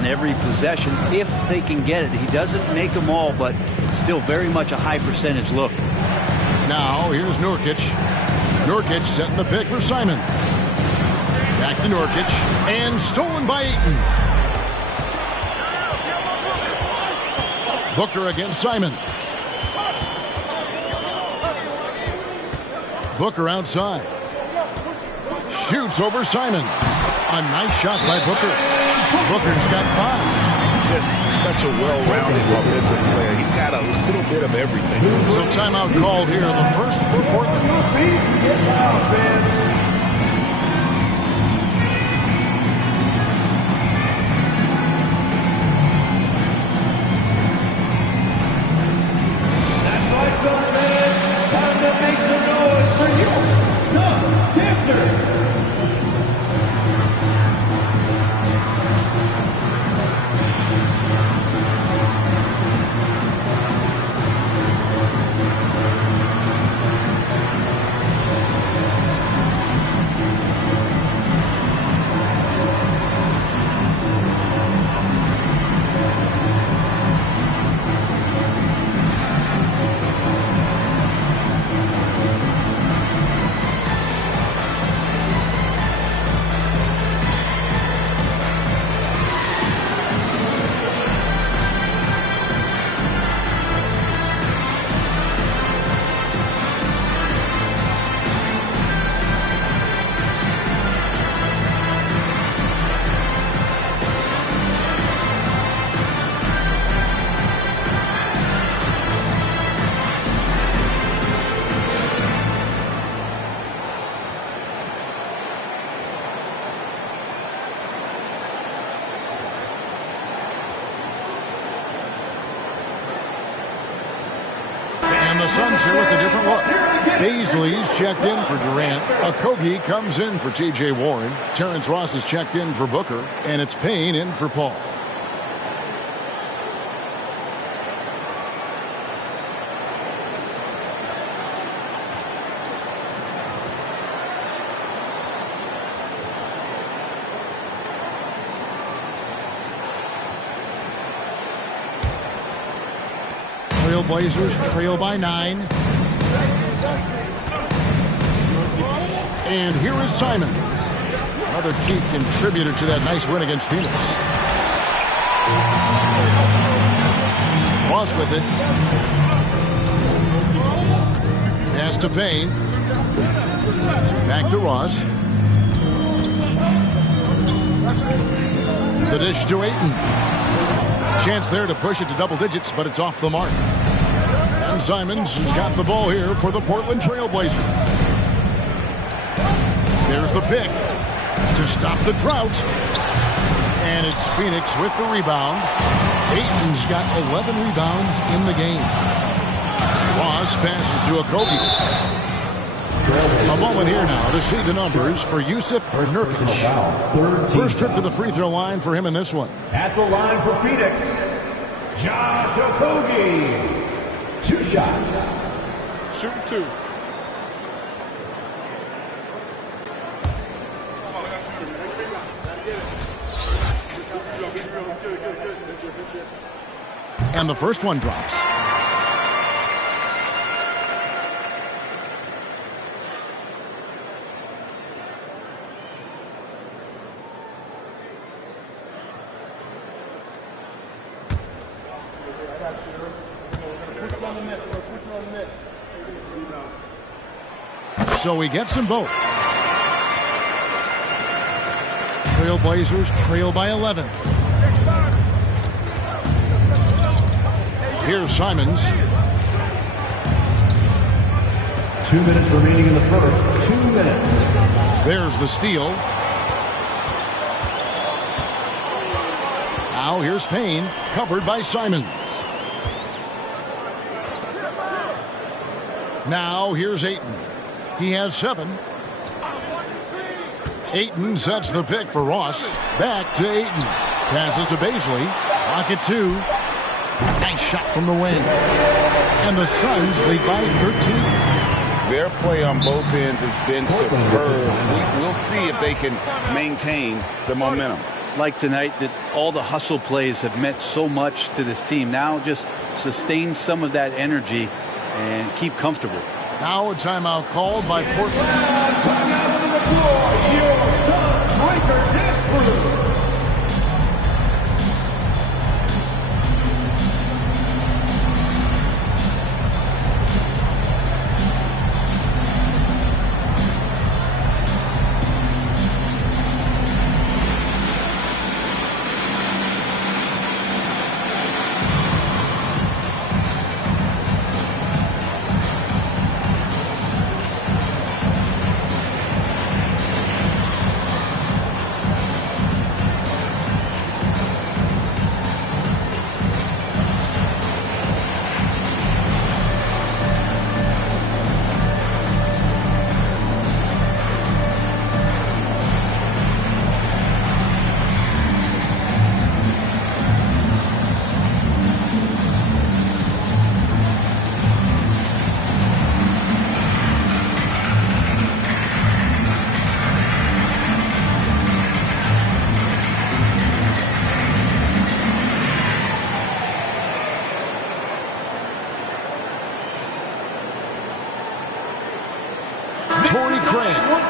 on every possession if they can get it. He doesn't make them all, but still very much a high percentage look. Now here's Nurkic. Nurkic setting the pick for Simon. Back to Nurkic, and stolen by Ayton. Booker against Simon. Booker outside. Shoots over Simon. A nice shot by Booker. Booker's got 5. Just such a well-rounded offensive player. He's got a little bit of everything. So timeout called here, the first for Portland. That's right, son, man. Time to make some noise for your son, dancer. The Suns here with a different look. Baisley's checked in for Durant. Okogie comes in for T.J. Warren. Terrence Ross is checked in for Booker. And it's Payne in for Paul. Blazers trail by 9. And here is Simons. Another key contributor to that nice win against Phoenix. Ross with it. Pass to Payne. Back to Ross. The dish to Ayton. Chance there to push it to double digits, but it's off the mark. And Simons has got the ball here for the Portland Trail Blazers. There's the pick to stop the drought. And it's Phoenix with the rebound. Ayton's got 11 rebounds in the game. Ross passes to Okogie. A moment here now to see the numbers for Yusuf Nurkic. First trip to the free throw line for him in this one. At the line for Phoenix, Josh Okogie. 2 shots. Shooting 2. And the first one drops. So he gets them both. Trailblazers trail by 11. Here's Simons. 2 minutes remaining in the first. 2 minutes. There's the steal. Now here's Payne, covered by Simons. Now here's Ayton. He has 7. Ayton sets the pick for Ross. Back to Ayton. Passes to Baisley. Pocket 2. Nice shot from the wing. And the Suns lead by 13. Their play on both ends has been superb. We'll see if they can maintain the momentum. like tonight that all the hustle plays have meant so much to this team. Now just sustain some of that energy and keep comfortable. Now a timeout called by Portland. Timeout on the floor, your Sunbreaker Dance Crew.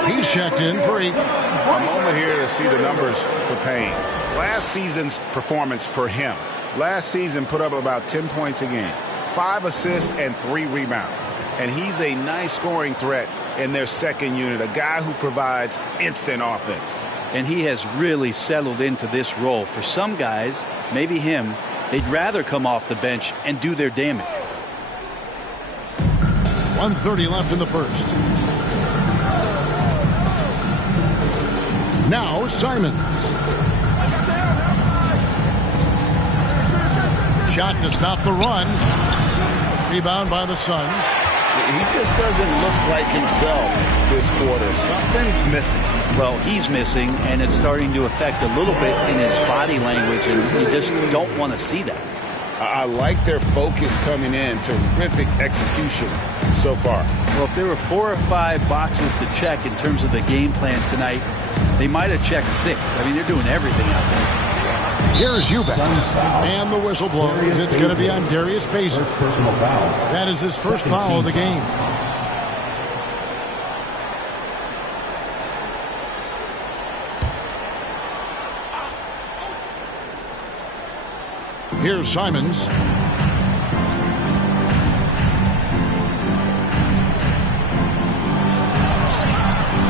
He's checked in for 8. A moment here to see the numbers for Payne. Last season's performance for him. Last season put up about 10 points a game, 5 assists and 3 rebounds. And he's a nice scoring threat in their second unit, a guy who provides instant offense. And he has really settled into this role. For some guys, maybe him, they'd rather come off the bench and do their damage. 1:30 left in the first. Now Simons. Shot to stop the run. Rebound by the Suns. He just doesn't look like himself this quarter. Something's missing. Well, he's missing, and it's starting to affect a little bit in his body language, and you just don't want to see that. I like their focus coming in. Terrific execution so far. Well, if there were 4 or 5 boxes to check in terms of the game plan tonight, they might have checked 6. I mean, they're doing everything out there. Here's Eubanks. And the whistle blows. It's going to be on Darius Bazin. That is his first foul of the game. Here's Simons.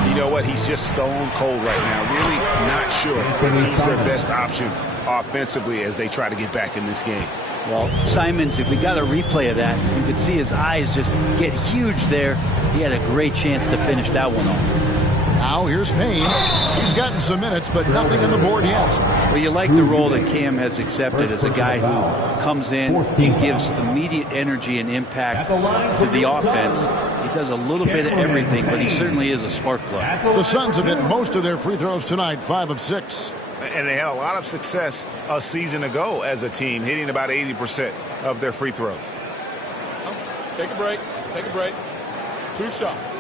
You know what? He's just stone cold right now. Really not sure if he's their best option offensively as they try to get back in this game. Well, Simons, if we got a replay of that, you could see his eyes just get huge there. He had a great chance to finish that one off. Now here's Payne. He's gotten some minutes, but nothing on the board yet. Well, you like the role that Cam has accepted as a guy who comes in and gives immediate energy and impact to the offense. He does a little bit of everything, but he certainly is a spark plug. The Suns have hit most of their free throws tonight, 5 of 6. And they had a lot of success a season ago as a team, hitting about 80% of their free throws. Take a break. Take a break. 2 shots.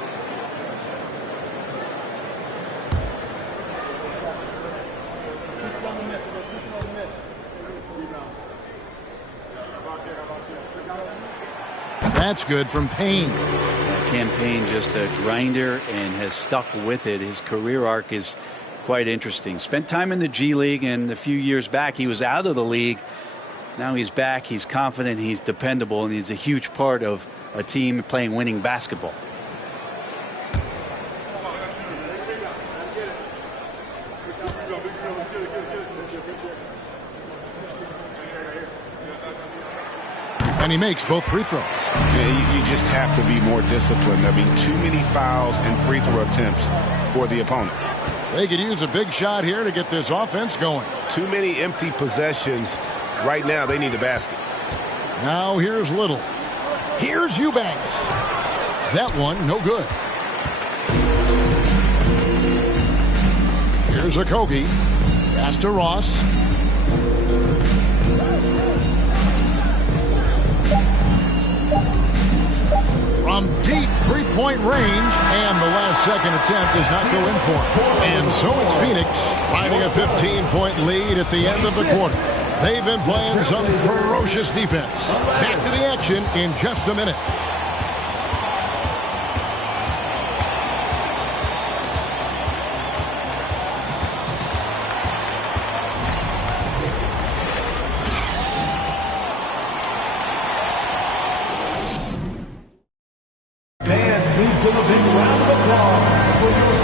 That's good from Payne. Cam Payne, just a grinder and has stuck with it. His career arc is quite interesting. Spent time in the G League, and a few years back he was out of the league. Now he's back. He's confident. He's dependable, and he's a huge part of a team playing winning basketball. And he makes both free throws. You just have to be more disciplined. I mean, too many fouls and free throw attempts for the opponent. They could use a big shot here to get this offense going. Too many empty possessions. Right now, they need a basket. Now here's Little. Here's Eubanks. That one, no good. Here's Okogie. Pass to Ross. From deep three-point range, and the last second attempt does not go in for him. And so it's Phoenix finding a 15-point lead at the end of the quarter. They've been playing some ferocious defense. Back to the action in just a minute.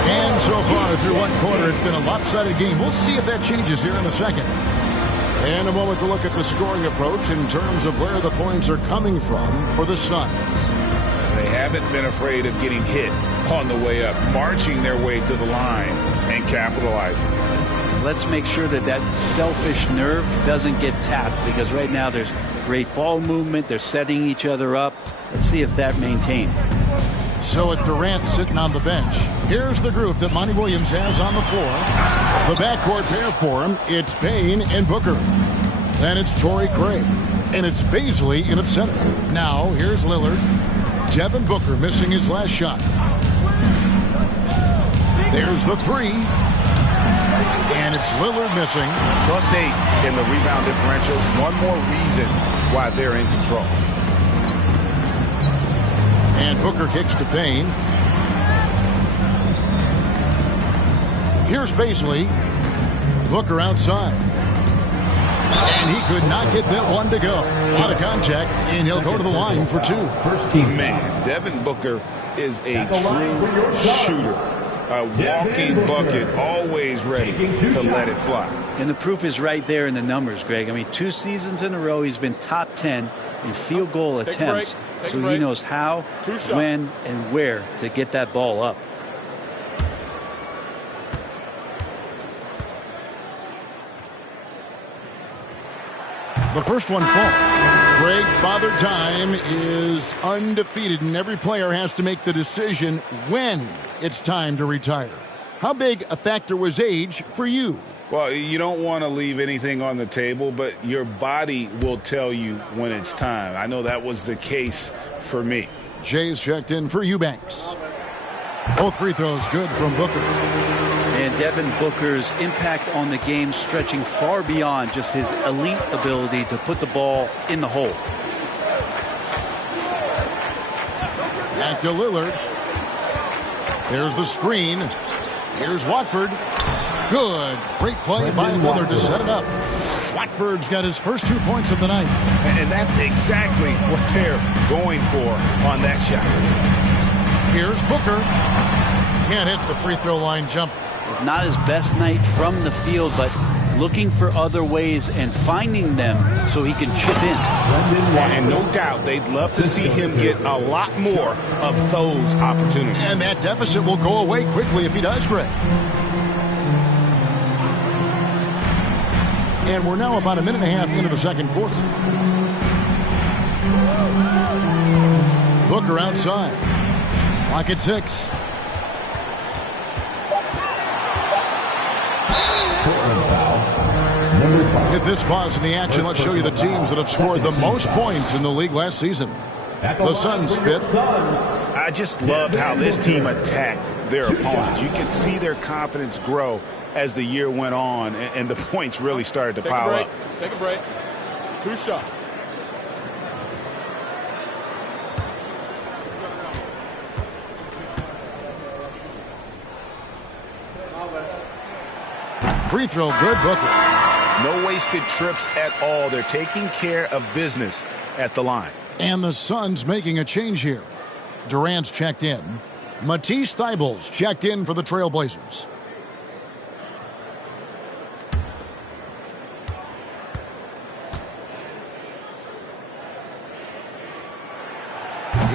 And so far through one quarter, it's been a lopsided game. We'll see if that changes here in a second. And a moment to look at the scoring approach in terms of where the points are coming from for the Suns. They haven't been afraid of getting hit on the way up, marching their way to the line and capitalizing. Let's make sure that that selfish nerve doesn't get tapped, because right now there's great ball movement. They're setting each other up. Let's see if that maintains. So with Durant sitting on the bench, here's the group that Monty Williams has on the floor. The backcourt pair for him, it's Payne and Booker. Then it's Torrey Craig. And it's Baisley in at center. Now, here's Lillard. Devin Booker missing his last shot. There's the three. And it's Lillard missing. +8 in the rebound differential. One more reason why they're in control. And Booker kicks to Payne. Here's Baisley. Booker outside. And he could not get that one to go. Out of contact, and he'll go to the line for two. First team. Man, Devin Booker is a true shooter. A walking bucket, always ready to let it fly. And the proof is right there in the numbers, Greg. I mean, 2 seasons in a row, he's been top 10 in field goal attempts. So he knows how, when, and where to get that ball up. The first one falls. Greg, Father Time is undefeated, and every player has to make the decision when it's time to retire. How big a factor was age for you? Well, you don't want to leave anything on the table, but your body will tell you when it's time. I know that was the case for me. Jay's checked in for Eubanks. Both free throws good from Booker. And Devin Booker's impact on the game stretching far beyond just his elite ability to put the ball in the hole. Back to Lillard. There's the screen. Here's Watford. Good. Great play by Lillard to set it up. Watford's got his first 2 points of the night. And that's exactly what they're going for on that shot. Here's Booker. Can't hit the free throw line jump. It's not his best night from the field, but looking for other ways and finding them so he can chip in. And no doubt they'd love to see him get a lot more of those opportunities. And that deficit will go away quickly if he does, Greg. And we're now about a minute and a half into the second quarter. Booker outside. Clock at 6. With this pause in the action, let's show you the teams that have scored the most points in the league last season. The Suns 5th. I just loved how this team attacked their opponents. You could see their confidence grow as the year went on, and the points really started to pile up. Take a break. 2 shots. Free throw good, Booker. No wasted trips at all. They're taking care of business at the line. And the Suns making a change here. Durant's checked in. Matisse Thybulle's checked in for the Trailblazers.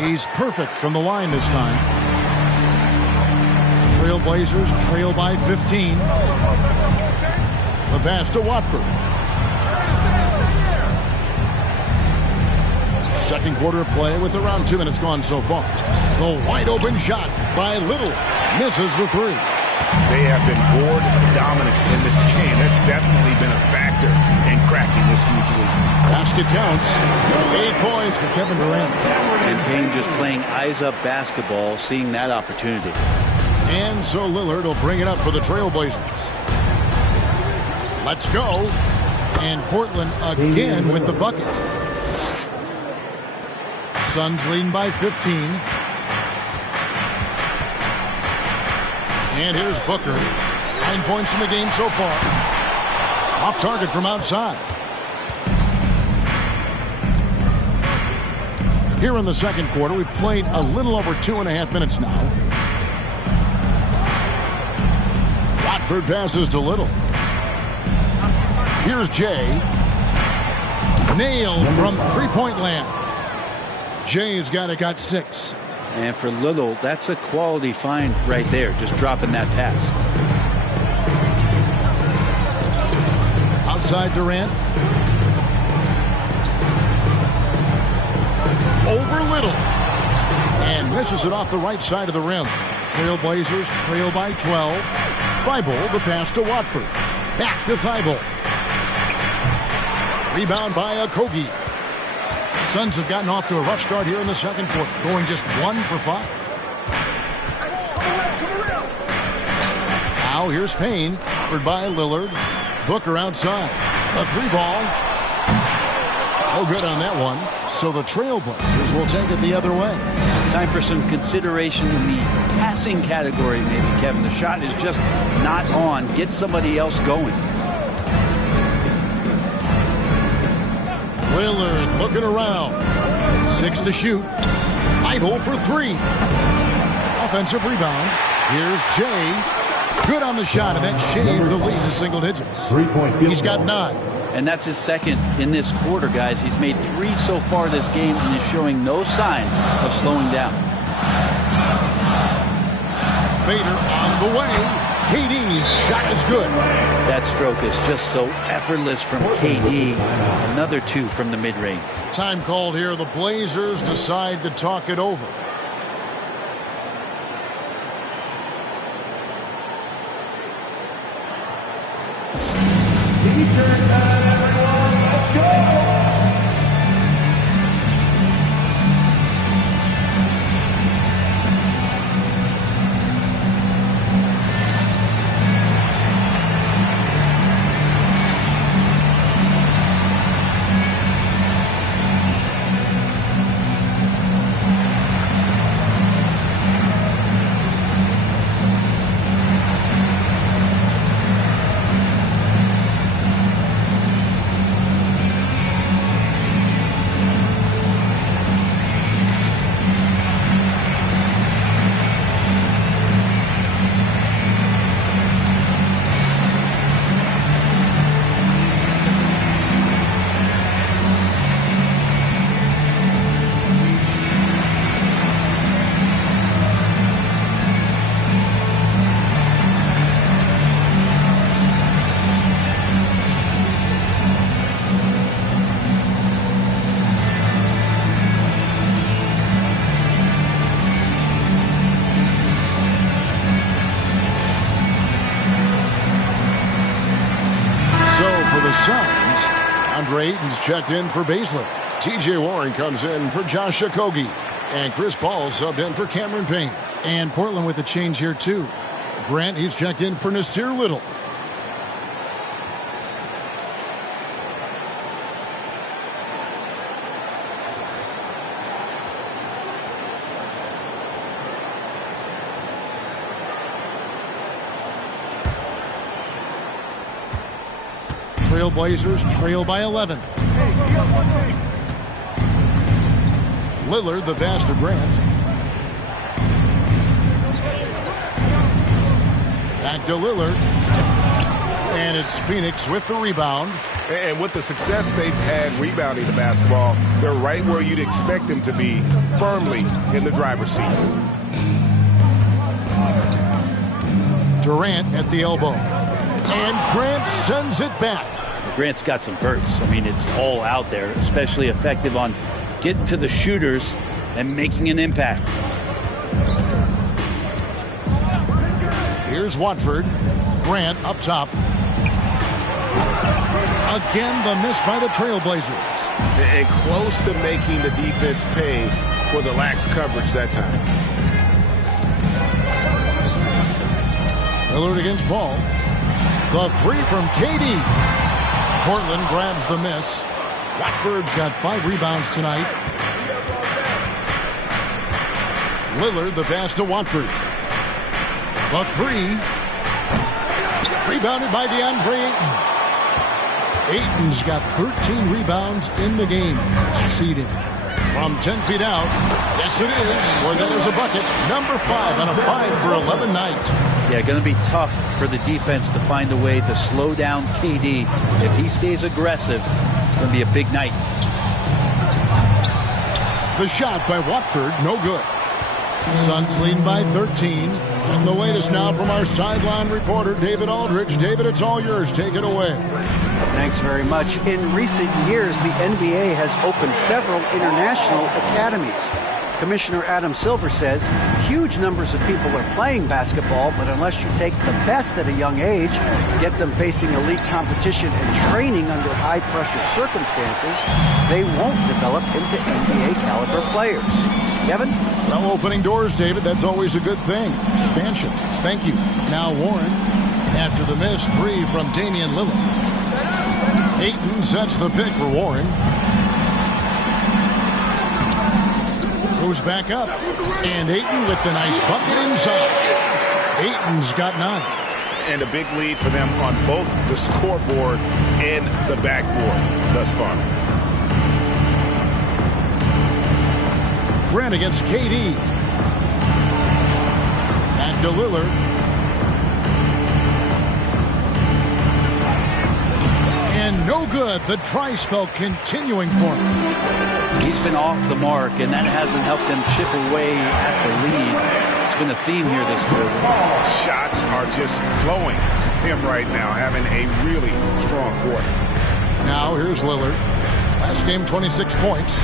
He's perfect from the line this time. Trailblazers trail by 15. The pass to Watford. Second quarter play with around 2 minutes gone so far. The wide open shot by Little. Misses the three. They have been board dominant in this game. That's definitely been a factor in cracking this huge lead. Basket counts. 8 points for Kevin Durant. And Payne just playing eyes up basketball, seeing that opportunity. And so Lillard will bring it up for the Trailblazers. Let's go. And Portland again with the bucket. Suns leading by 15. And here's Booker. 9 points in the game so far. Off target from outside. Here in the second quarter, we've played a little over 2.5 minutes now. Watford passes to Little. Here's Jay. Nailed from three-point land. Jay's got 6. And for Little, that's a quality find right there, just dropping that pass. Outside Durant. Over Little. And misses it off the right side of the rim. Trailblazers trail by 12. Thibault the pass to Watford. Back to Thibault. Rebound by Okogie. Suns have gotten off to a rough start here in the second quarter, going just 1 for 5. Now here's Payne, covered by Lillard. Booker outside. A 3-ball. No good on that one. So the Trailblazers will take it the other way. Time for some consideration in the passing category, maybe, Kevin. The shot is just not on. Get somebody else going. Lillard looking around. 6 to shoot. Thibault for 3. Offensive rebound. Here's Jay. Good on the shot, and that shaves the lead to single digits. He's got 9. And that's his second in this quarter, guys. He's made 3 so far this game and is showing no signs of slowing down. Fader on the way. KD's shot is good. That stroke is just so effortless from KD. Another 2 from the mid-range. Time called here. The Blazers decide to talk it over. T-shirt time, everyone. Let's go. Suns. Andre Ayton's checked in for Baszler. T.J. Warren comes in for Josh Okogie. And Chris Paul subbed in for Cameron Payne. And Portland with a change here, too. Grant, he's checked in for Nasir Little. Trailblazers trail by 11. Lillard the pass to Grant. Back to Lillard. And it's Phoenix with the rebound. And with the success they've had rebounding the basketball, they're right where you'd expect them to be, firmly in the driver's seat. Durant at the elbow. And Grant sends it back. Grant's got some verts. I mean, it's all out there, especially effective on getting to the shooters and making an impact. Here's Watford. Grant up top. Again, the miss by the Trailblazers. And close to making the defense pay for the lax coverage that time. Lillard against Paul. The three from KD. Portland grabs the miss. Watford's got 5 rebounds tonight. Lillard the pass to Watford. The three. Rebounded by DeAndre Ayton. Ayton's got 13 rebounds in the game. Seeding from 10 feet out. Yes, it is. Where that is a bucket. Number 5 on a 5 for 11 night. Yeah, going to be tough for the defense to find a way to slow down KD. If he stays aggressive, it's going to be a big night. The shot by Watford, no good. Suns lead by 13. And the latest now from our sideline reporter, David Aldridge. David, it's all yours. Take it away. Thanks very much. In recent years, the NBA has opened several international academies. Commissioner Adam Silver says huge numbers of people are playing basketball, but unless you take the best at a young age, get them facing elite competition and training under high-pressure circumstances, they won't develop into NBA-caliber players. Kevin? Well, opening doors, David, that's always a good thing. Expansion. Thank you. Now Warren, after the miss, 3 from Damian Lillard. Ayton sets the pick for Warren. Goes back up. And Ayton with the nice bucket inside. Ayton's got 9. And a big lead for them on both the scoreboard and the backboard thus far. Grant against KD. Back to Lillard. And no good. The dry spell continuing for him. He's been off the mark, and that hasn't helped them chip away at the lead. It's been a theme here this quarter. Shots are just flowing for him right now, having a really strong quarter. Now here's Lillard. Last game, 26 points.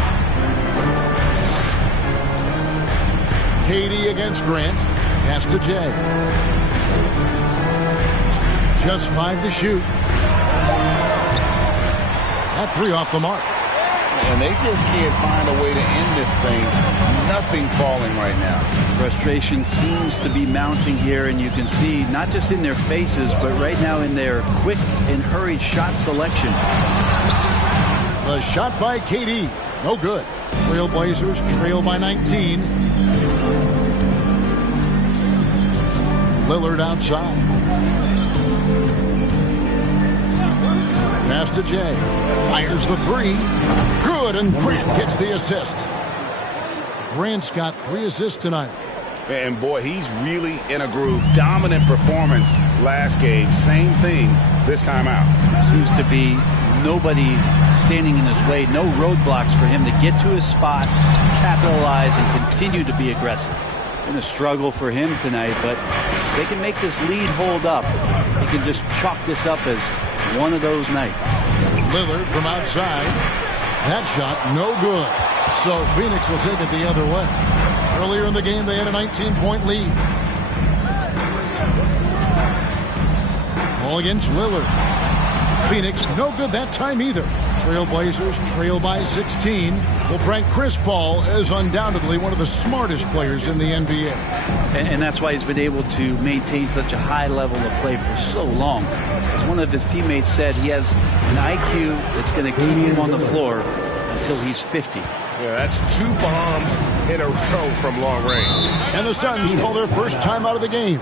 KD against Grant. Pass to Jay. Just 5 to shoot. That 3 off the mark. And they just can't find a way to end this thing. Nothing falling right now. Frustration seems to be mounting here, and you can see not just in their faces, but right now in their quick and hurried shot selection. The shot by KD. No good. Trailblazers trail by 19. Lillard outside. Pass to Jay. Fires the 3. Good, and Grant gets the assist. Grant's got 3 assists tonight. And boy, he's really in a groove. Dominant performance last game. Same thing this time out. Seems to be nobody standing in his way. No roadblocks for him to get to his spot, capitalize, and continue to be aggressive. Been a struggle for him tonight, but if they can make this lead hold up, they can just chalk this up as one of those nights. Lillard from outside. That shot, no good. So Phoenix will take it the other way. Earlier in the game, they had a 19-point lead. Ball against Lillard. Phoenix, no good that time either. Trailblazers trail by 16. Will rank Chris Paul as undoubtedly one of the smartest players in the NBA. And that's why he's been able to maintain such a high level of play for so long. As one of his teammates said, he has an IQ that's going to keep him on the floor until he's 50. Yeah, that's 2 bombs in a row from long range. And the Suns call their first time out of the game.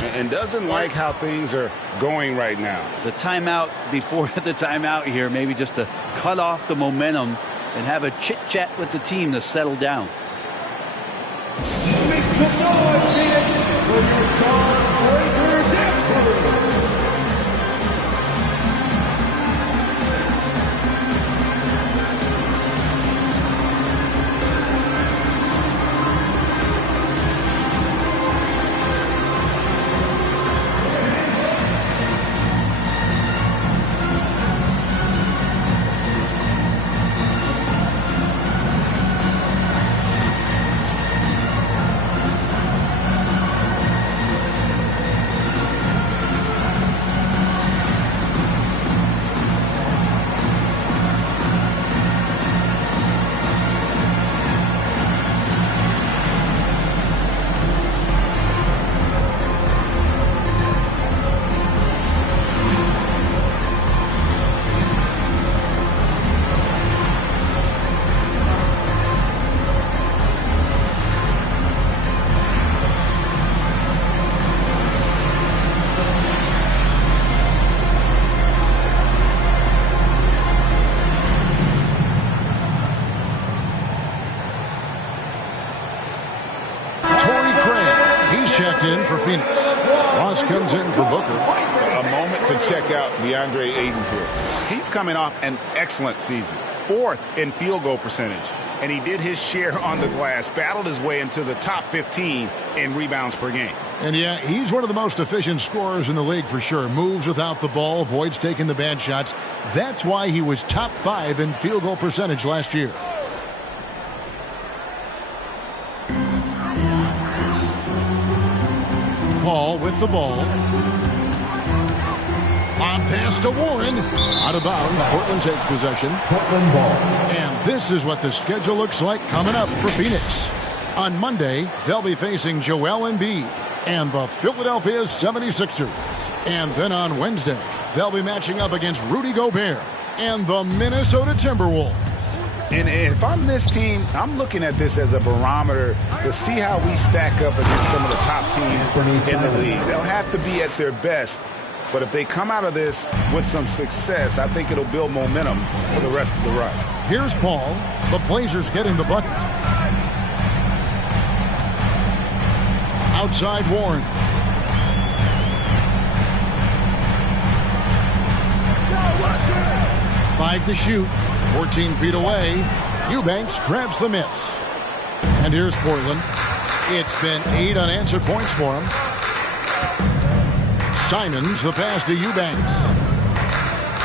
And doesn't like how things are going right now. The timeout before the timeout here, maybe just to cut off the momentum and have a chit-chat with the team to settle down. Make some noise, Phoenix, for your star breaker dance. in for Phoenix. Ross comes in for Booker. A moment to check out DeAndre Ayton here. He's coming off an excellent season. 4th in field goal percentage. And he did his share on the glass, battled his way into the top 15 in rebounds per game. And yeah, he's one of the most efficient scorers in the league for sure. Moves without the ball, avoids taking the bad shots. That's why he was top 5 in field goal percentage last year. Paul with the ball. Lob pass to Warren. Out of bounds. Portland takes possession. Portland ball. And this is what the schedule looks like coming up for Phoenix. On Monday, they'll be facing Joel Embiid and the Philadelphia 76ers. And then on Wednesday, they'll be matching up against Rudy Gobert and the Minnesota Timberwolves. And if I'm this team, I'm looking at this as a barometer to see how we stack up against some of the top teams in the league. They'll have to be at their best. But if they come out of this with some success, I think it'll build momentum for the rest of the run. Here's Paul. The Blazers getting the bucket. Outside Warren. Five to shoot. 14 feet away. Eubanks grabs the miss. And here's Portland. It's been 8 unanswered points for him. Simons, the pass to Eubanks.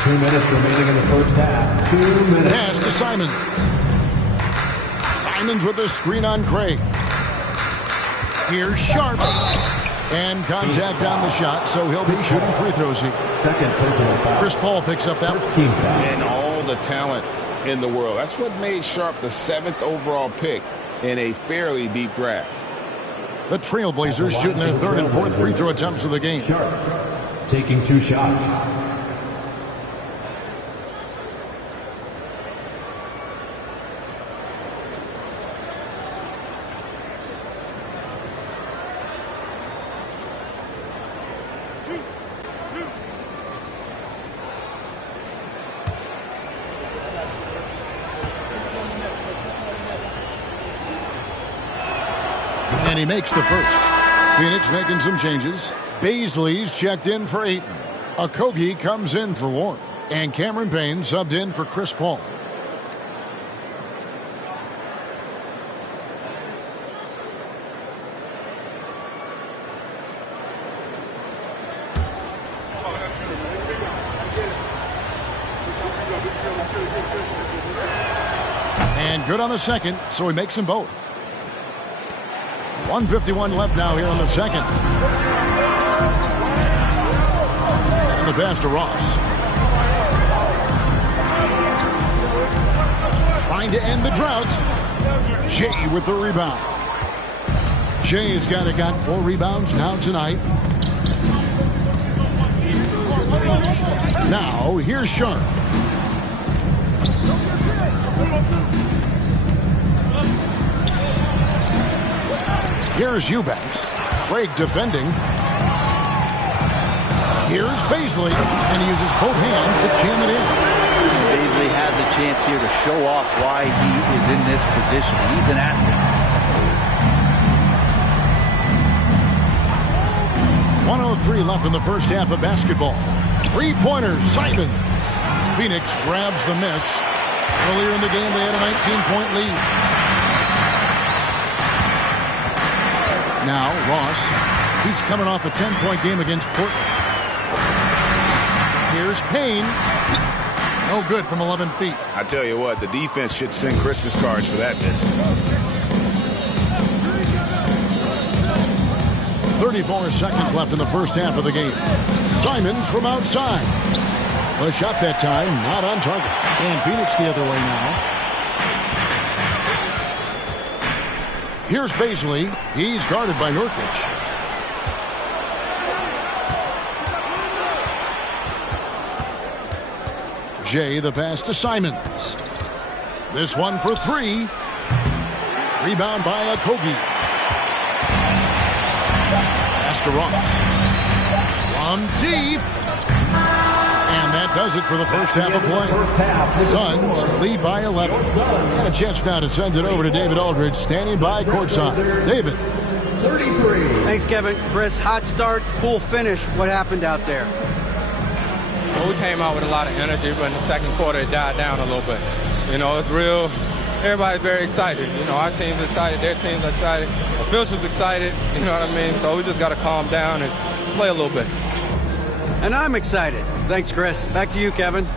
2 minutes remaining in the first half. 2 minutes. Pass to Simons. Simons with the screen on Craig. Here's Sharp. And contact on the shot, so he'll be shooting free throws here. Second personal foul. Chris Paul picks up that First team foul. And all the talent in the world. That's what made Sharp the 7th overall pick in a fairly deep draft. The Trailblazers shooting their 3rd and 4th free throw attempts of the game. Sharp taking 2 shots. And he makes the first. Phoenix making some changes. Baisley's checked in for Ayton. Okogie comes in for Warren. And Cameron Payne subbed in for Chris Paul. And good on the second, so he makes them both. 1:51 left now here on the second. And the pass to Ross. Trying to end the drought. Jay with the rebound. Jay's got 4 rebounds now tonight. Now here's Sharp. Here's Eubanks. Craig defending. Here's Baisley, and he uses both hands to jam it in. Baisley has a chance here to show off why he is in this position. He's an athlete. 1:03 left in the first half of basketball. 3-pointers, Simons. Phoenix grabs the miss. Earlier in the game, they had a 19-point lead. Now, Ross, he's coming off a 10-point game against Portland. Here's Payne. No good from 11 feet. I tell you what, the defense should send Christmas cards for that miss. 34 seconds left in the first half of the game. Simons from outside. The shot that time, not on target. And Phoenix the other way now. Here's Baisley. He's guarded by Nurkic. Jay, the pass to Simons. This one for 3. Rebound by Okogie. Pass to Ross. One deep. And that does it for the first half of play. Suns lead by 11. And a chance now to send it over to David Aldridge, standing by courtside. David. 33. Thanks, Kevin. Chris, hot start, cool finish. What happened out there? Well, we came out with a lot of energy, but in the second quarter it died down a little bit. You know, it's real. Everybody's very excited. You know, our team's excited, their team's excited, officials excited. You know what I mean? So we just got to calm down and play a little bit. And I'm excited. Thanks, Chris. Back to you, Kevin. All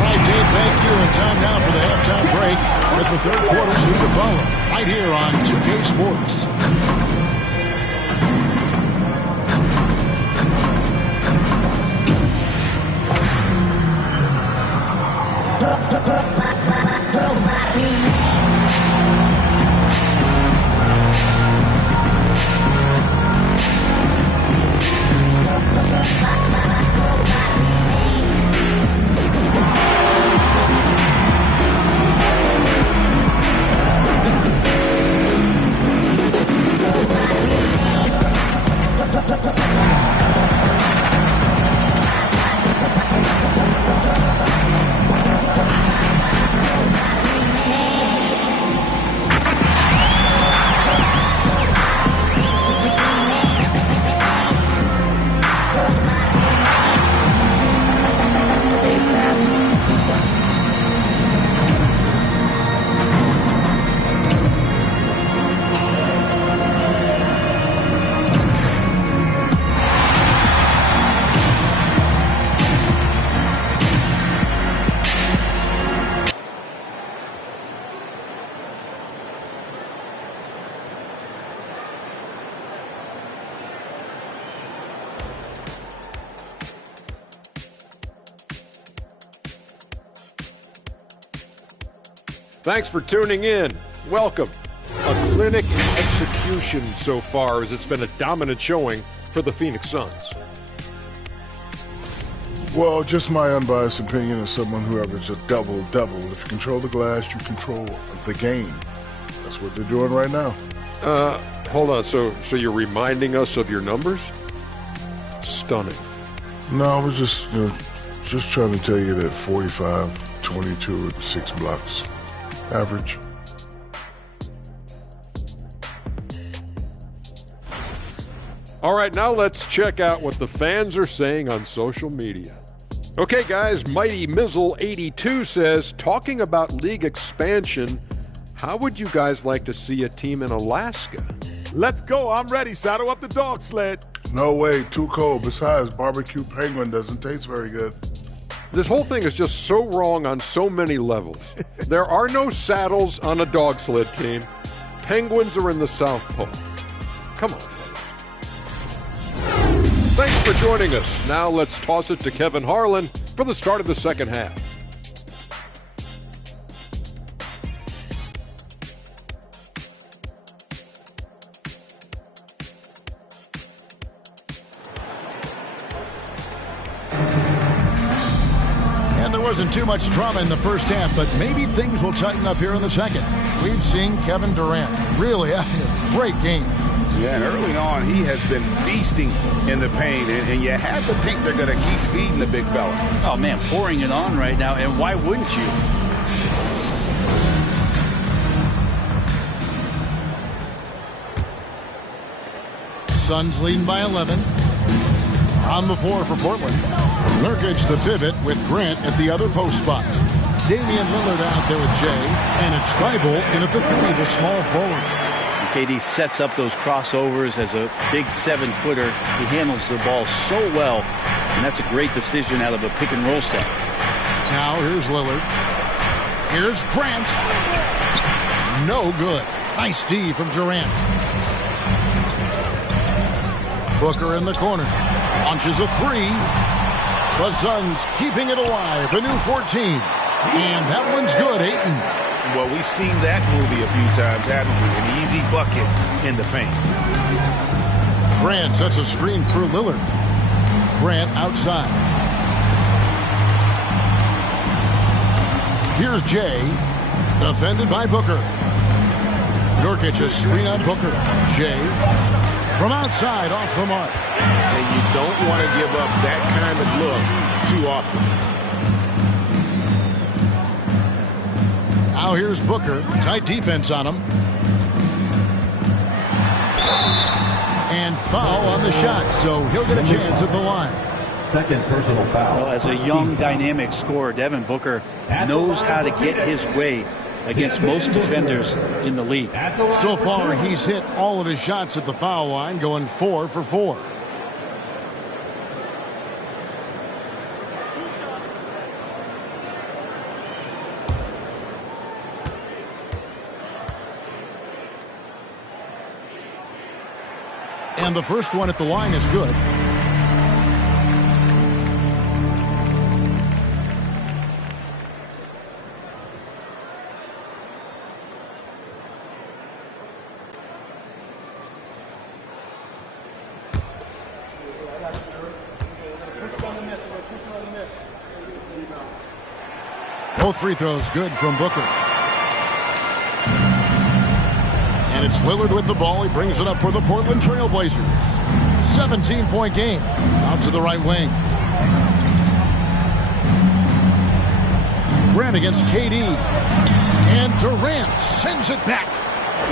right, Dave, thank you. And time now for the halftime break with the third quarter soon to follow. Right here on 2K Sports. Thanks for tuning in. Welcome. A clinic execution so far, as it's been a dominant showing for the Phoenix Suns. Well, just my unbiased opinion as someone who averaged a double-double. If you control the glass, you control the game. That's what they're doing right now. Hold on. So you're reminding us of your numbers? Stunning. No, I was just trying to tell you that 45, 22, and 6 blocks. Average. All right, now let's check out what the fans are saying on social media. Okay, guys, Mighty Mizzle82 says, talking about league expansion, how would you guys like to see a team in Alaska? Let's go. I'm ready. Saddle up the dog sled. No way, too cold. Besides, barbecue penguin doesn't taste very good. This whole thing is just so wrong on so many levels. There are no saddles on a dog sled team. Penguins are in the South Pole. Come on, fellas. Thanks for joining us. Now let's toss it to Kevin Harlan for the start of the second half. Wasn't too much drama in the first half, but maybe things will tighten up here in the second. We've seen Kevin Durant really having a great game. Yeah, and early on, he has been feasting in the paint, and you have to think they're going to keep feeding the big fella. Oh, man, pouring it on right now, and why wouldn't you? Suns leading by 11. On the floor for Portland. Nurkic the pivot with Grant at the other post spot. Damian Lillard out there with Jay. And it's Thibault in at the 3, the small forward. KD sets up those crossovers as a big 7-footer. He handles the ball so well, and that's a great decision out of a pick-and-roll set. Now here's Lillard. Here's Grant. No good. Nice D from Durant. Booker in the corner. Launches a 3. The Suns keeping it alive. A new 14. And that one's good, Ayton. Well, we've seen that movie a few times, haven't we? An easy bucket in the paint. Grant sets a screen for Lillard. Grant outside. Here's Jay. Defended by Booker. Nurkic a screen on Booker. Jay from outside off the mark. And you don't want to give up that kind of look too often. Now here's Booker. Tight defense on him. And foul on the shot, so he'll get a chance at the line. Second personal foul. Well, as a young, dynamic scorer, Devin Booker knows how to get his way against most defenders in the league. So far, he's hit all of his shots at the foul line, going 4 for 4. And the first one at the line is good. Both free throws good from Booker. And it's Lillard with the ball. He brings it up for the Portland Trail Blazers. 17-point game. Out to the right wing. Grant against KD. And Durant sends it back.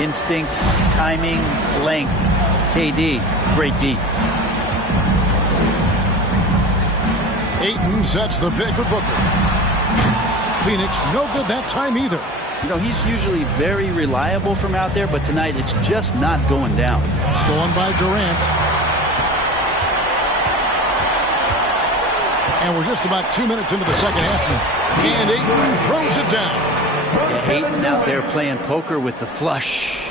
Instinct, timing, length. KD, great D. Ayton sets the pick for Booker. Phoenix, no good that time either. You know, he's usually very reliable from out there, but tonight it's just not going down. Stolen by Durant. And we're just about 2 minutes into the second half now. And Ayton throws it down. Yeah, Ayton out there playing poker with the flush.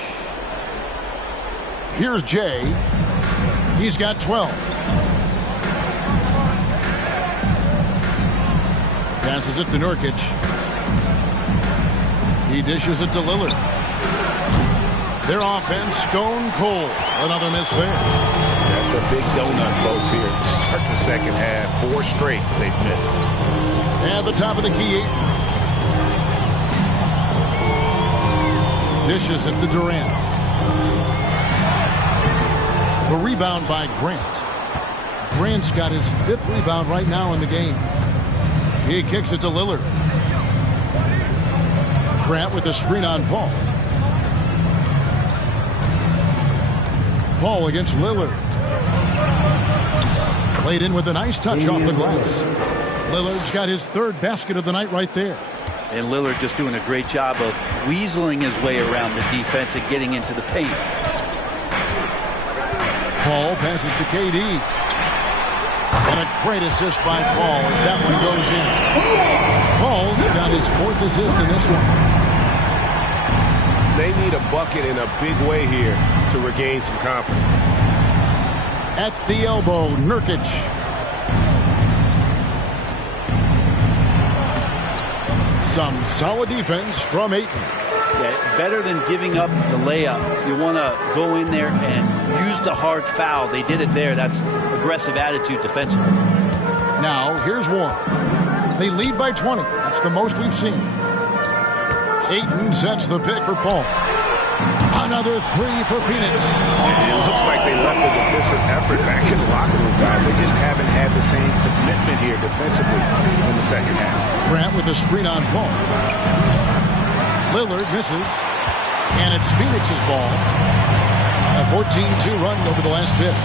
Here's Jay. He's got 12. Passes it to Nurkic. He dishes it to Lillard. Their offense stone cold. Another miss there. That's a big donut, folks, here. Start the second half. 4 straight they've missed. At the top of the key, Ayton. Dishes it to Durant. The rebound by Grant. Grant's got his 5th rebound right now in the game. He kicks it to Lillard. Grant with a screen on Paul. Paul against Lillard. Played in with a nice touch off the glass. Lillard's got his 3rd basket of the night right there. And Lillard just doing a great job of weaseling his way around the defense and getting into the paint. Paul passes to KD. And a great assist by Paul as that one goes in. Paul's got his 4th assist in this one. They need a bucket in a big way here to regain some confidence. At the elbow, Nurkic. Some solid defense from Ayton. Yeah, better than giving up the layup. You want to go in there and use the hard foul. They did it there. That's aggressive attitude defensively. Now, here's Warren. They lead by 20. That's the most we've seen. Ayton sets the pick for Paul. Another 3 for Phoenix. It looks like they left the defensive effort back in the locker room, guys. They just haven't had the same commitment here defensively in the second half. Grant with a screen on Paul. Lillard misses. And it's Phoenix's ball. A 14-2 run over the last bit.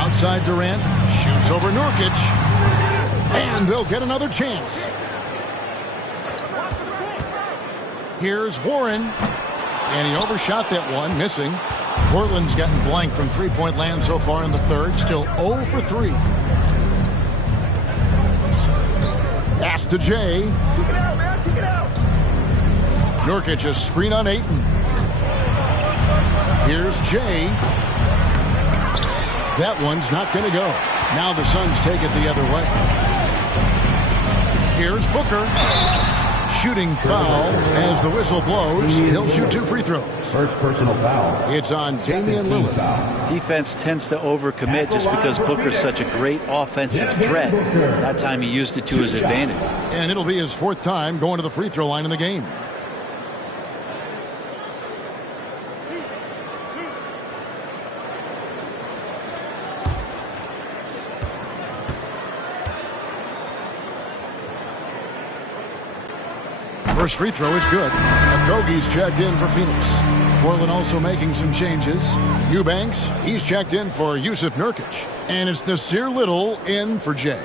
Outside Durant. Shoots over Nurkic. And they'll get another chance. Here's Warren. And he overshot that one, missing. Portland's gotten blank from three-point land so far in the third. Still 0 for 3. Pass to Jay. Nurkic a screen on Ayton. Here's Jay. That one's not going to go. Now the Suns take it the other way. Here's Booker. Shooting foul as the whistle blows. He'll shoot 2 free throws. First personal foul. It's on Damian Lillard. Defense tends to overcommit just because Booker's such a great offensive threat. That time he used it to his advantage. And it'll be his 4th time going to the free throw line in the game. First free throw is good. Okogie's checked in for Phoenix. Portland also making some changes. Eubanks, he's checked in for Yusuf Nurkic. And it's Nasir Little in for Jay.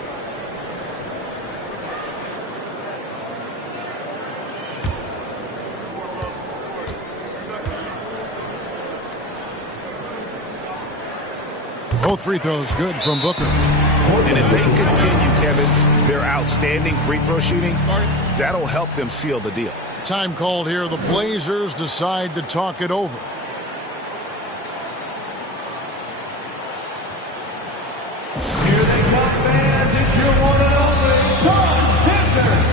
Both free throws good from Booker. And if they continue, Kevin, their outstanding free throw shooting, that'll help them seal the deal. Time called here. The Blazers decide to talk it over. Here they come, fans. It's your one and only John Denver.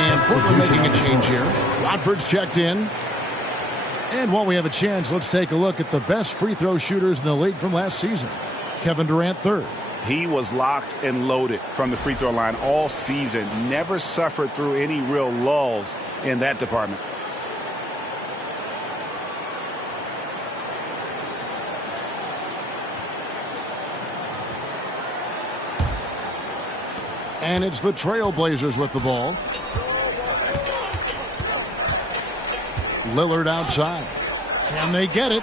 And Portland making a change here. Watford's checked in. And while we have a chance, let's take a look at the best free throw shooters in the league from last season. Kevin Durant, third. He was locked and loaded from the free throw line all season. Never suffered through any real lulls in that department. And it's the Trailblazers with the ball. Lillard outside. Can they get it?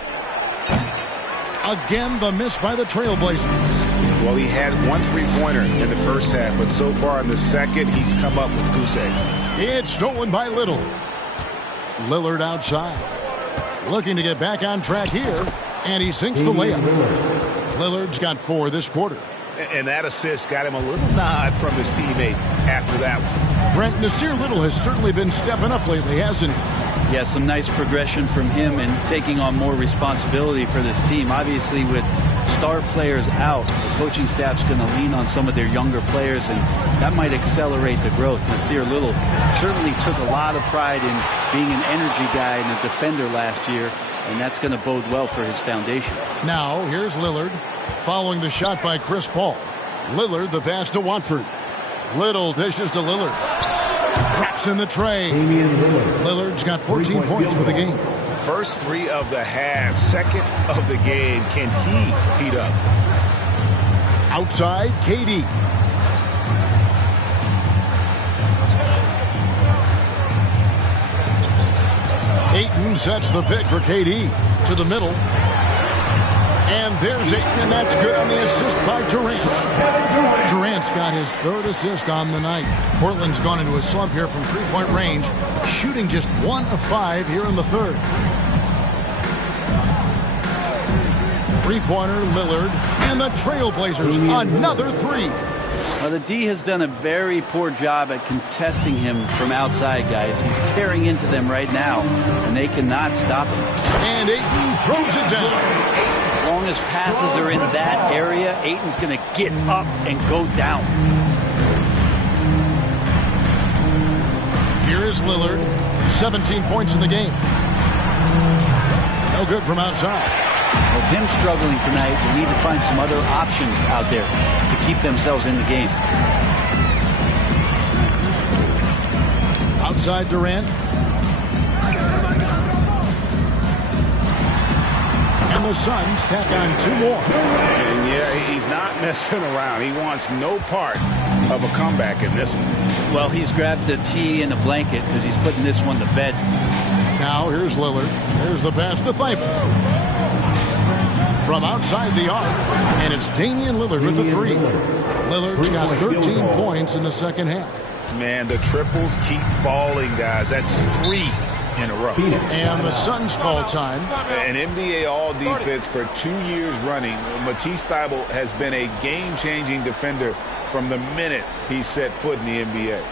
Again, the miss by the Trailblazers. Well, he had one three-pointer in the first half, but so far in the second, he's come up with goose eggs. It's stolen by Little. Lillard outside. Looking to get back on track here. And he sinks the layup. Lillard's got 4 this quarter. And that assist got him a little nod from his teammate after that one. Brent, Nasir Little has certainly been stepping up lately, hasn't he? Yeah, some nice progression from him and taking on more responsibility for this team. Obviously, with star players out, the coaching staff's going to lean on some of their younger players, and that might accelerate the growth. Nasir Little certainly took a lot of pride in being an energy guy and a defender last year, and that's going to bode well for his foundation. Now, here's Lillard, following the shot by Chris Paul. Lillard, the pass to Watford. Little dishes to Lillard. Traps in the tray. Lillard's got 14 points for the game. First 3 of the half, second of the game. Can he heat up? Outside, KD. Ayton sets the pick for KD to the middle. And there's Ayton, and that's good on the assist by Durant. Durant's got his 3rd assist on the night. Portland's gone into a slump here from three-point range, shooting just 1 of 5 here in the 3rd. Three-pointer, Lillard, and the Trailblazers, another 3. Well, the D has done a very poor job at contesting him from outside, guys. He's tearing into them right now, and they cannot stop him. And Ayton throws it down. As long as passes are in that area, Ayton's going to get up and go down. Here is Lillard, 17 points in the game. No good from outside. With him struggling tonight, they need to find some other options out there to keep themselves in the game. Outside Durant. And the Suns tack on 2 more. And yeah, he's not messing around. He wants no part of a comeback in this one. Well, he's grabbed a tee and a blanket because he's putting this one to bed. Now here's Lillard. There's the pass to Thibault. from outside the arc. And it's Damian Lillard with the three. Lillard's got 13 points in the second half. Man, the triples keep falling, guys. That's 3 in a row. And the Suns call time. An NBA All-Defense for 2 years running. Matisse Thybulle has been a game-changing defender from the minute he set foot in the NBA.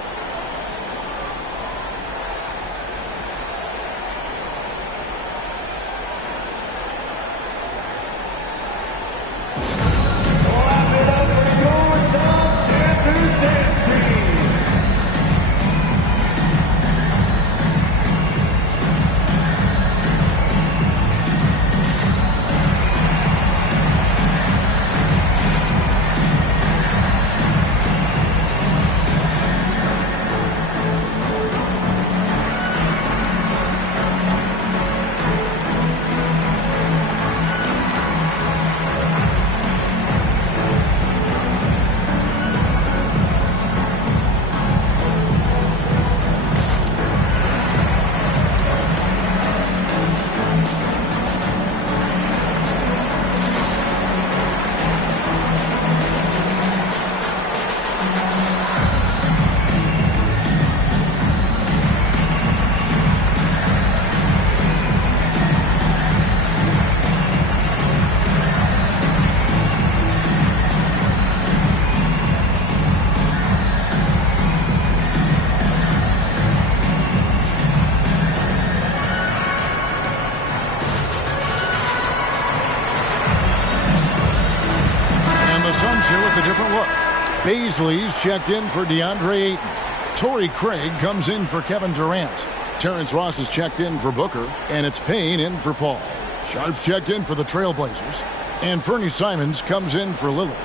Baisley's checked in for DeAndre Ayton. Torrey Craig comes in for Kevin Durant. Terrence Ross is checked in for Booker, and it's Payne in for Paul. Sharp's checked in for the Trailblazers, and Fernie Simons comes in for Lillard.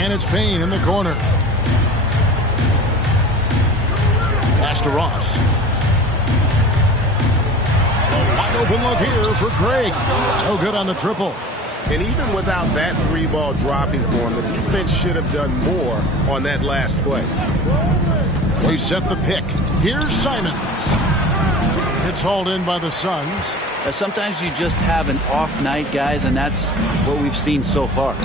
And it's Payne in the corner. Pass to Ross. A wide open look here for Craig. No good on the triple. And even without that 3-ball dropping for him, the defense should have done more on that last play. They set the pick. Here's Simons. It's hauled in by the Suns. Sometimes you just have an off night, guys, and that's what we've seen so far.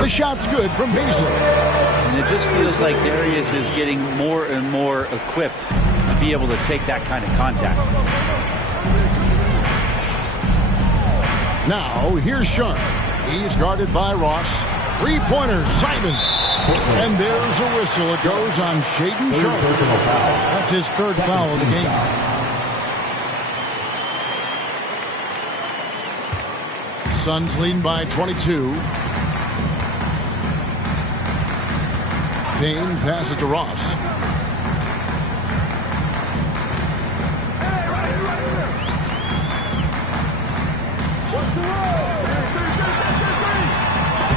The shot's good from Beasley. And it just feels like Darius is getting more and more equipped to be able to take that kind of contact. Now, here's Sharp. He's guarded by Ross. Three-pointer, Simons. And there's a whistle. It goes on Shaedon Sharp. That's his third foul of the game. Suns leading by 22. Payne passes to Ross.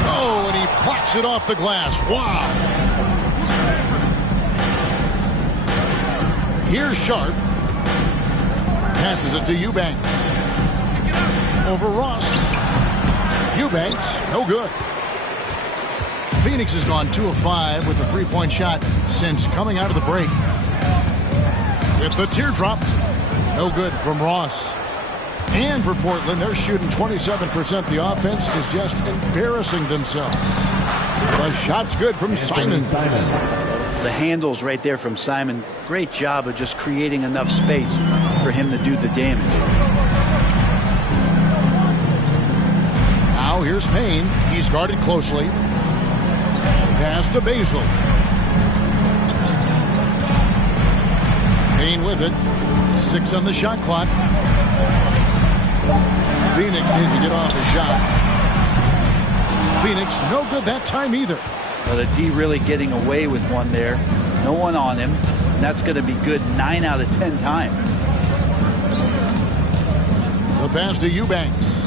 Oh, and he plucks it off the glass. Wow. Here's Sharp. Passes it to Eubanks. Over Ross. Eubanks, no good. Phoenix has gone 2 of 5 with the three-point shot since coming out of the break. With the teardrop, no good from Ross. And for Portland, they're shooting 27%. The offense is just embarrassing themselves. The shot's good from Simon. The handles right there from Simon. Great job of just creating enough space for him to do the damage. Now here's Payne. He's guarded closely. Pass to Baszler. Payne with it. 6 on the shot clock. Phoenix needs to get off the shot. Phoenix, no good that time either. Well, the D really getting away with one there. No one on him. And that's going to be good 9 out of 10 times. The pass to Eubanks.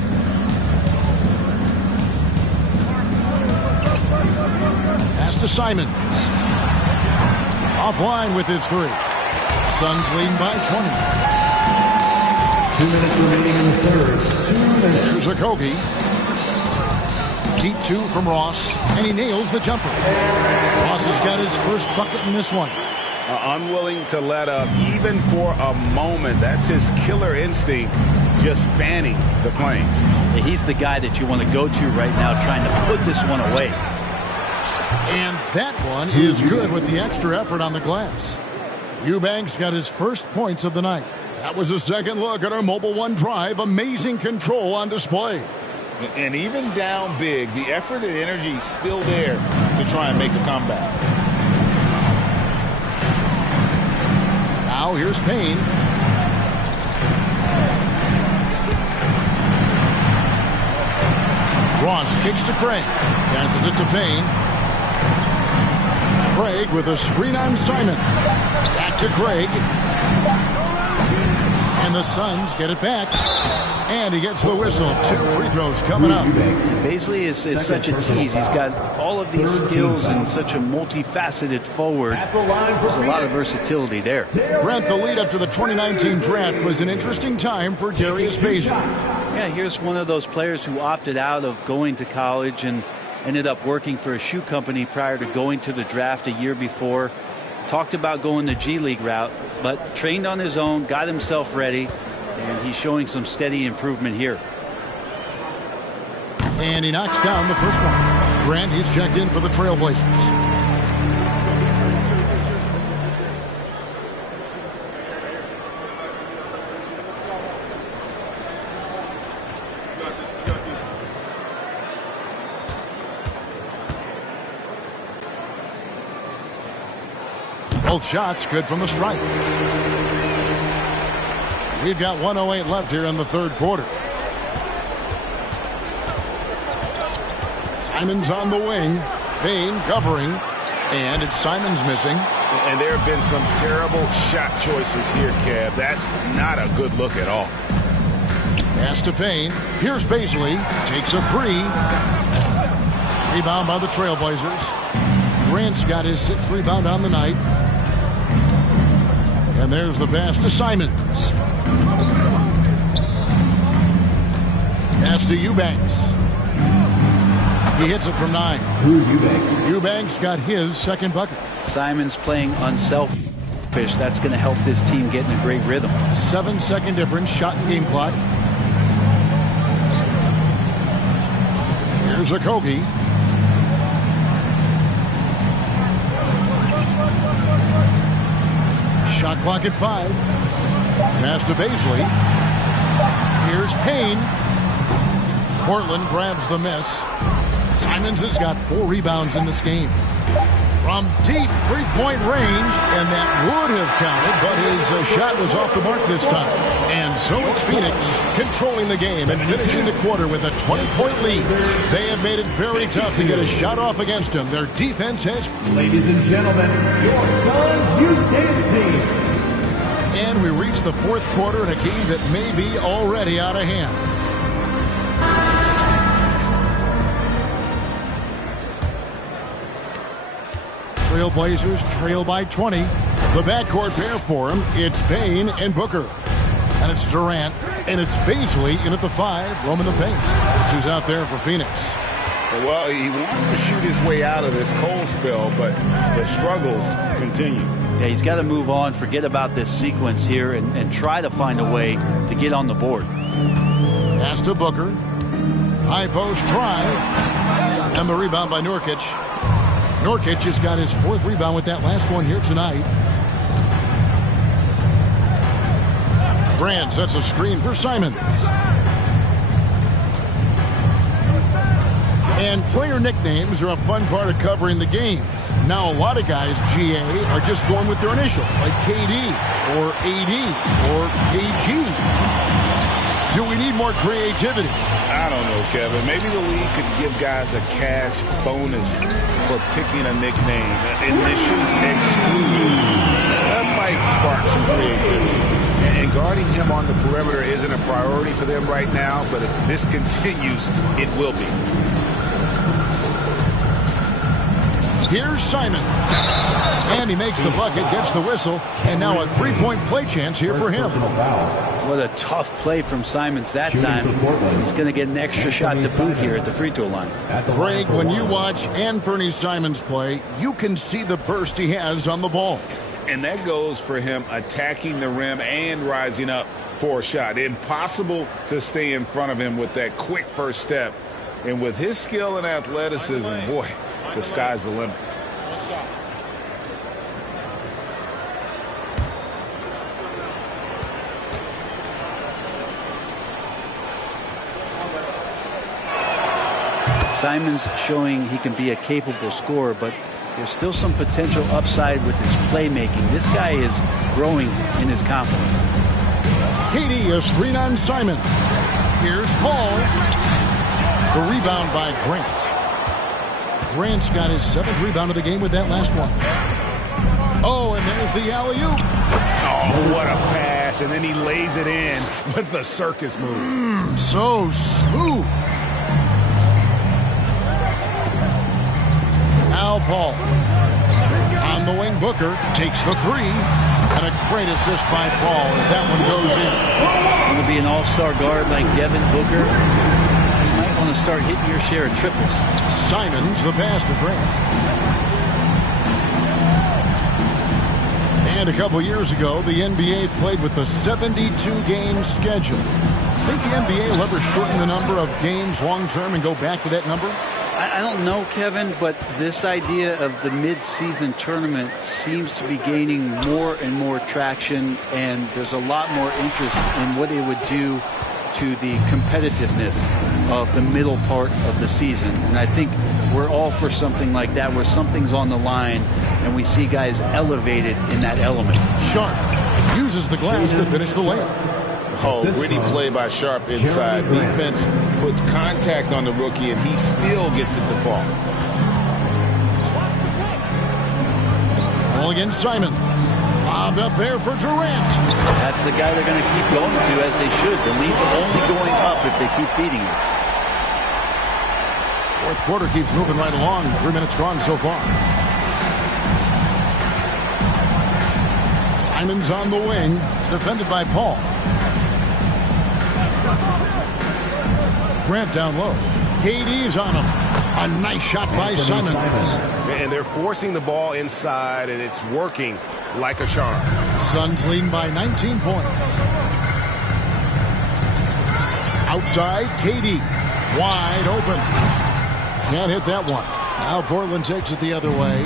Pass to Simons. Offline with his three. Suns leading by 20. 2 minutes remaining in the third. 2 minutes. Here's Okogie. Deep two from Ross, and he nails the jumper. Ross has got his first bucket in this one. Unwilling to let up even for a moment. That's his killer instinct, just fanning the flame. He's the guy that you want to go to right now, trying to put this one away. And that one is good with the extra effort on the glass. Eubanks got his first points of the night. That was a second look at our Mobile One drive. Amazing control on display. And even down big, the effort and energy is still there to try and make a comeback. Now here's Payne. Ross kicks to Craig. Passes it to Payne. Craig with a screen on Simon. Back to Craig. And the Suns get it back. And he gets the whistle. 2 free throws coming up. Basically, is such a tease. He's got all of these skills and such a multifaceted forward. There's a lot of versatility there. Brent, the lead up to the 2019 draft was an interesting time for Darius Bazley. Yeah, here's one of those players who opted out of going to college and ended up working for a shoe company prior to going to the draft a year before. Talked about going the G League route, but trained on his own, got himself ready, and he's showing some steady improvement here. And he knocks down the first one. Grant, he's checked in for the Trailblazers. Both shots good from the stripe. We've got 1:08 left here in the third quarter. Simon's on the wing. Payne covering. And it's Simon's missing. And there have been some terrible shot choices here, Kev. That's not a good look at all. Pass to Payne. Here's Bazley. Takes a three. Rebound by the Trailblazers. Grant's got his 6th rebound on the night. And there's the pass to Simons. Pass to Eubanks. He hits it from 9. Eubanks got his second bucket. Simons playing unselfish. That's going to help this team get in a great rhythm. 7-second difference, shot and game clock. Here's Okogie. Shot clock at 5. Pass to Bazley. Here's Payne. Portland grabs the miss. Simons has got 4 rebounds in this game. From deep three-point range, and that would have counted, but his shot was off the mark this time. And so it's Phoenix controlling the game and finishing the quarter with a 20-point lead. They have made it very tough to get a shot off against them. Their defense has... Ladies and gentlemen, your Suns Youth Dance Team. And we reach the fourth quarter in a game that may be already out of hand. Trailblazers trail by 20. The backcourt pair for him. It's Payne and Booker. And it's Durant. And it's Bazley in at the 5, roaming the paint. That's who's out there for Phoenix. Well, he wants to shoot his way out of this cold spell, but the struggles continue. Yeah, he's got to move on, forget about this sequence here, and try to find a way to get on the board. Pass to Booker. High post try. And the rebound by Nurkic. Nurkic has got his 4th rebound with that last one here tonight. Grant sets a screen for Simons. And player nicknames are a fun part of covering the game. Now a lot of guys, GA, are just going with their initial, like KD or AD or KG. Do we need more creativity? I don't know, Kevin. Maybe the league could give guys a cash bonus for picking a nickname. Initials excluded. That might spark some creativity. And guarding him on the perimeter isn't a priority for them right now, but if this continues, it will be. Here's Simon. And he makes the bucket, gets the whistle, and now a three-point play chance here for him. What a tough play from Simons that time. He's going to get an extra shot to boot here at the free throw line. Greg, when you watch Anthony Simons play, you can see the burst he has on the ball. And that goes for him attacking the rim and rising up for a shot. Impossible to stay in front of him with that quick first step. And with his skill and athleticism, boy, the sky's the limit. Simons showing he can be a capable scorer, but there's still some potential upside with his playmaking. This guy is growing in his confidence. KD, a screen on Simon. Here's Paul. The rebound by Grant. Grant's got his 7th rebound of the game with that last one. Oh, and there's the alley-oop. Oh, what a pass. And then he lays it in with the circus move. So smooth. Now Paul. On the wing, Booker takes the three. And a great assist by Paul as that one goes in. Going to be an all-star guard like Devin Booker. You might want to start hitting your share of triples. Simons, the pass to Grant. And a couple years ago, the NBA played with a 72-game schedule. Think the NBA will ever shorten the number of games long-term and go back to that number? I don't know, Kevin, but this idea of the mid-season tournament seems to be gaining more and more traction, and there's a lot more interest in what it would do to the competitiveness of the middle part of the season. And I think we're all for something like that, where something's on the line and we see guys elevated in that element. Sharp uses the glass to finish the layup. Oh, witty play by Sharp inside. Defense puts contact on the rookie, and he still gets it to fall. Ball against Simon. Lobbed up there for Durant. That's the guy they're going to keep going to, as they should. The lead's only going up if they keep feeding him. Fourth quarter keeps moving right along. 3 minutes gone so far. Simons on the wing, defended by Paul. Grant down low. KD's on him. A nice shot by Simons. And they're forcing the ball inside, and it's working like a charm. Suns leading by 19 points. Outside, KD. Wide open. Can't hit that one. Now Portland takes it the other way.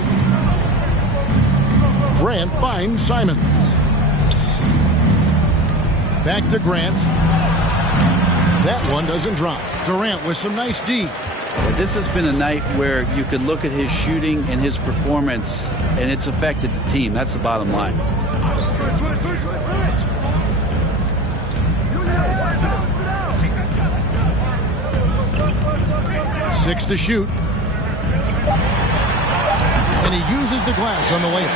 Grant finds Simons. Back to Grant. That one doesn't drop. Durant with some nice D. This has been a night where you could look at his shooting and his performance, and it's affected the team. That's the bottom line. Six to shoot. And he uses the glass on the layup.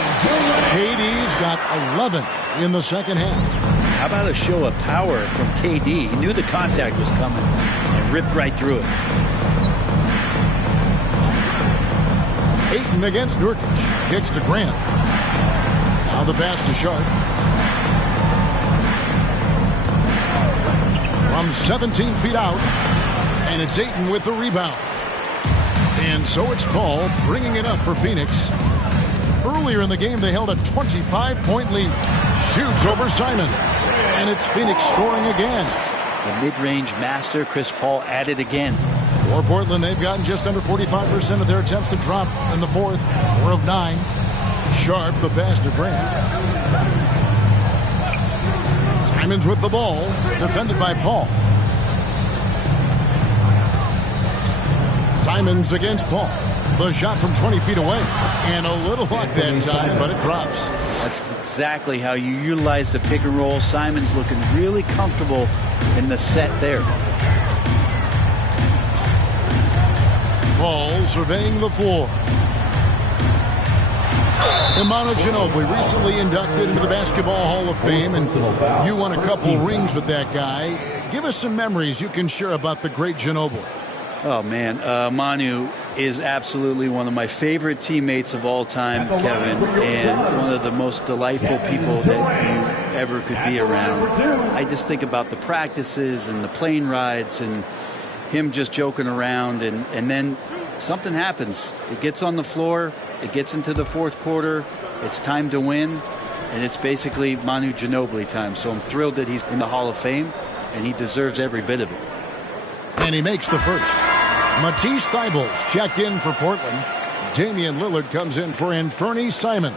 KD's got 11 in the second half. How about a show of power from KD? He knew the contact was coming and ripped right through it. Ayton against Nurkic. Kicks to Grant. Now the pass to Sharp. From 17 feet out. And it's Ayton with the rebound. And so it's Paul bringing it up for Phoenix. Earlier in the game, they held a 25-point lead. Shoots over Simon. And it's Phoenix scoring again. The mid-range master, Chris Paul, at it again. For Portland, they've gotten just under 45% of their attempts to drop in the fourth. 4 of 9. Sharp, the pass to Grant. Simons with the ball, defended by Paul. Simons against Paul. The shot from 20 feet away. And a little luck that time, but it drops. That's exactly how you utilize the pick and roll. Simons looking really comfortable in the set there. Paul surveying the floor. Imano Ginobili, recently inducted into the Basketball Hall of Fame, and you won a couple rings with that guy. Give us some memories you can share about the great Ginobili. Oh, man. Manu, is absolutely one of my favorite teammates of all time, Kevin, and one of the most delightful people that you ever could be around. I just think about the practices and the plane rides and him just joking around, and then something happens. It gets on the floor, it gets into the fourth quarter, it's time to win, and it's basically Manu Ginobili time. So I'm thrilled that he's in the Hall of Fame, and he deserves every bit of it. And he makes the first. Matisse Thybulle checked in for Portland. Damian Lillard comes in for Anthony Simons.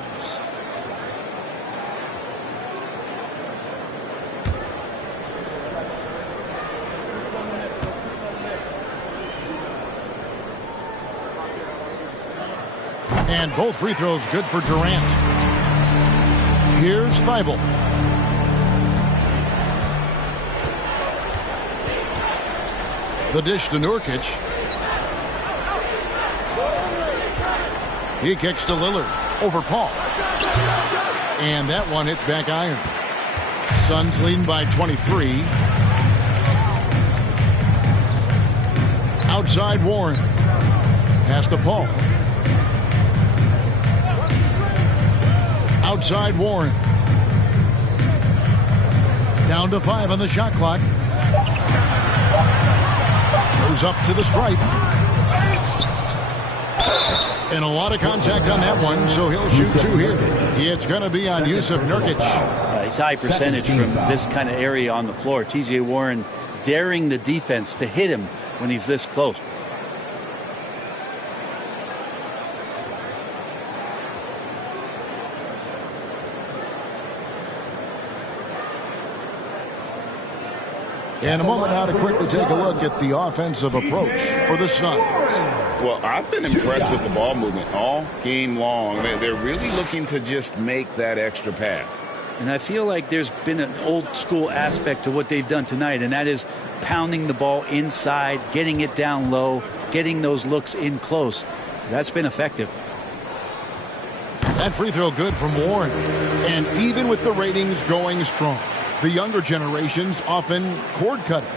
And both free throws good for Durant. Here's Thybulle. The dish to Nurkic. He kicks to Lillard over Paul. And that one hits back iron. Suns leading by 23. Outside Warren. Pass to Paul. Outside Warren. Down to 5 on the shot clock. Goes up to the stripe. And a lot of contact on that one, so he'll shoot 2 here. It's going to be on Yusuf Nurkic. He's high percentage from this kind of area on the floor. T.J. Warren daring the defense to hit him when he's this close. And a moment now to quickly take a look at the offensive approach for the Suns. Well, I've been impressed with the ball movement all game long. They're really looking to just make that extra pass. And I feel like there's been an old school aspect to what they've done tonight, and that is pounding the ball inside, getting it down low, getting those looks in close. That's been effective. That free throw good from Warren. And even with the ratings going strong, the younger generations often cord cutting.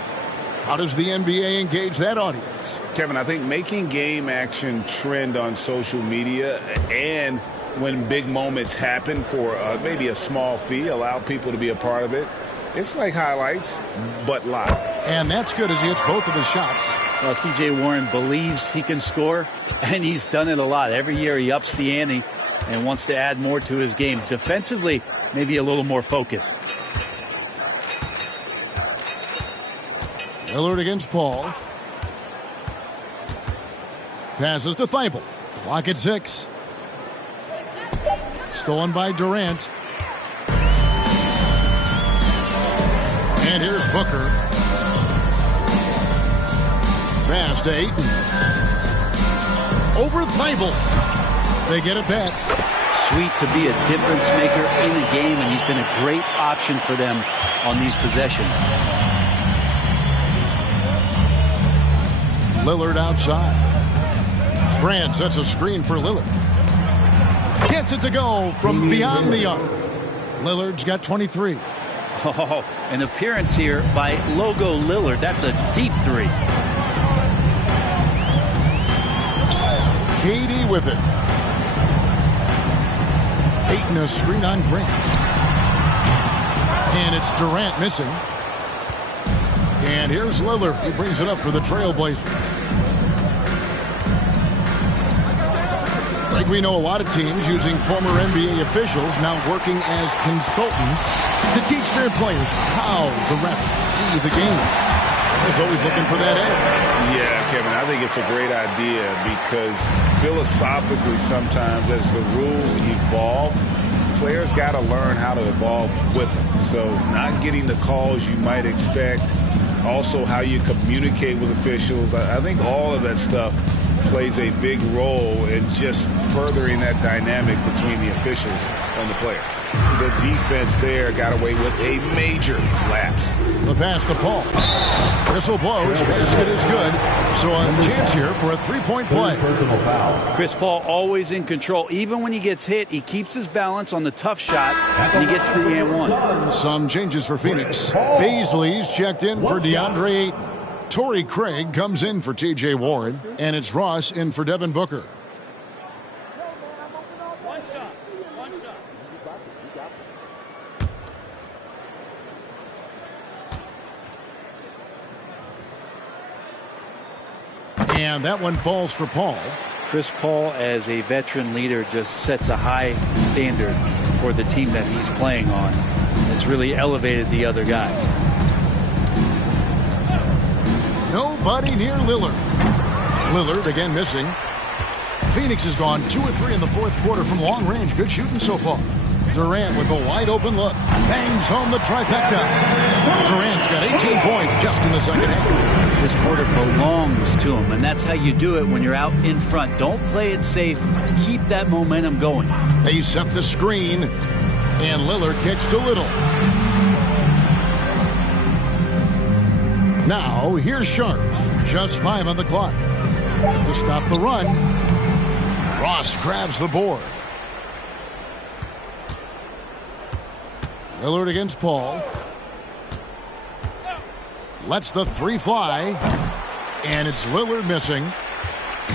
How does the NBA engage that audience? Kevin, I think making game action trend on social media, and when big moments happen for maybe a small fee, allow people to be a part of it. It's like highlights, but live. And that's good as he hits both of his shots. Well, T.J. Warren believes he can score, and he's done it a lot. Every year he ups the ante and wants to add more to his game. Defensively, maybe a little more focused. Lillard against Paul. Passes to Thybulle. Clock at 6. Stolen by Durant. And here's Booker. Pass to Ayton. Over Thybulle. They get it back. Sweet to be a difference maker in a game, and he's been a great option for them on these possessions. Lillard outside. Grant sets a screen for Lillard. Gets it to go from beyond the arc. Lillard's got 23. Oh, an appearance here by Logo Lillard. That's a deep 3. KD with it. Ayton a screen on Grant. And it's Durant missing. And here's Lillard. He brings it up for the Trailblazers. Like we know, a lot of teams using former NBA officials now working as consultants to teach their players how the refs see the game. Is always looking for that edge. Yeah, Kevin, I think it's a great idea because philosophically sometimes as the rules evolve, players got to learn how to evolve with them. So not getting the calls you might expect, also how you communicate with officials. I think all of that stuff plays a big role in just furthering that dynamic between the officials and the player. The defense there got away with a major lapse. The pass to Paul. Whistle blows. Basket is good. So a chance here for a three-point play. Chris Paul always in control. Even when he gets hit, he keeps his balance on the tough shot, and he gets the and one. Some changes for Phoenix. Beasley's checked in for DeAndre Ayton. Torrey Craig comes in for T.J. Warren, and it's Ross in for Devin Booker. And that one falls for Paul. Chris Paul, as a veteran leader, just sets a high standard for the team that he's playing on. It's really elevated the other guys. Nobody near Lillard. Lillard again missing. Phoenix has gone 2 or 3 in the fourth quarter from long range. Good shooting so far. Durant with a wide open look. Bangs home the trifecta. Durant's got 18 points just in the second half. This quarter belongs to him, and that's how you do it when you're out in front. Don't play it safe. Keep that momentum going. They set the screen, and Lillard kicks to Little. Now, here's Sharp. Just 5 on the clock. To stop the run, Ross grabs the board. Lillard against Paul. Lets the 3 fly. And it's Lillard missing.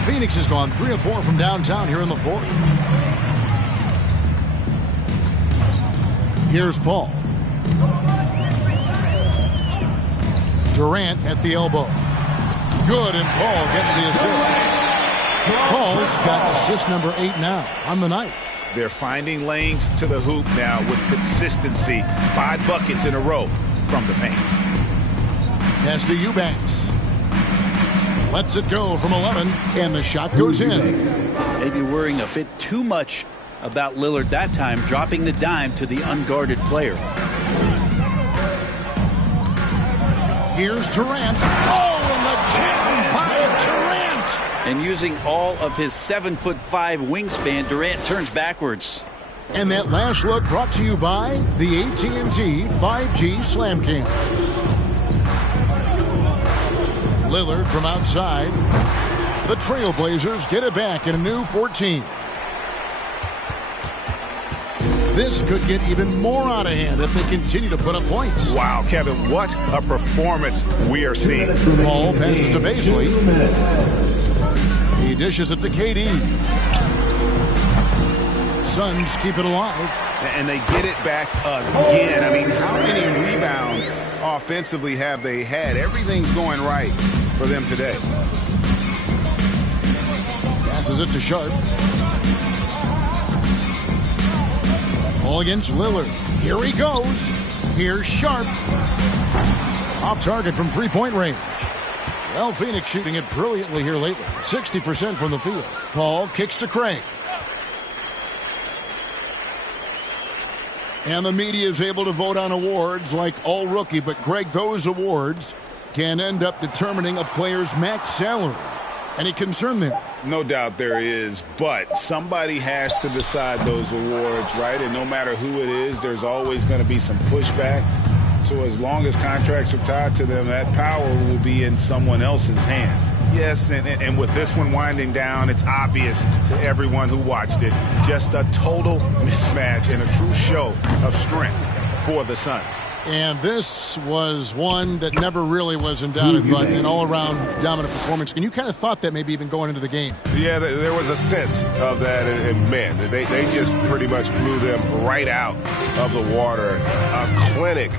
Phoenix has gone 3 of 4 from downtown here in the fourth. Here's Paul. Durant at the elbow. Good, and Paul gets the assist. Paul's got assist number 8 now on the night. They're finding lanes to the hoop now with consistency. 5 buckets in a row from the paint. Pass to Eubanks. Lets it go from 11, and the shot goes in. Maybe worrying a bit too much about Lillard that time, dropping the dime to the unguarded player. Here's Durant. Oh, and the jam by Durant! And using all of his 7'5" wingspan, Durant turns backwards. And that last look brought to you by the AT&T 5G Slam Cam. Lillard from outside. The Trailblazers get it back in a new 14. This could get even more out of hand if they continue to put up points. Wow, Kevin, what a performance we are seeing. Paul passes to Baisley. He dishes it to KD. Suns keep it alive. And they get it back again. I mean, how many rebounds offensively have they had? Everything's going right for them today. Passes it to Sharp. All against Lillard. Here he goes. Here's Sharp. Off target from three-point range. Well, Phoenix shooting it brilliantly here lately. 60% from the field. Paul kicks to Craig. And the media is able to vote on awards like all rookie, but Greg, those awards can end up determining a player's max salary. Any concern there? No doubt there is, but somebody has to decide those awards, right? And no matter who it is, there's always going to be some pushback. So as long as contracts are tied to them, that power will be in someone else's hands. Yes, and with this one winding down, it's obvious to everyone who watched it. Just a total mismatch and a true show of strength for the Suns. And this was one that never really was in doubt, I thought, an all-around dominant performance. And you kind of thought that maybe even going into the game. Yeah, there was a sense of that. And man, they just pretty much blew them right out of the water. A clinic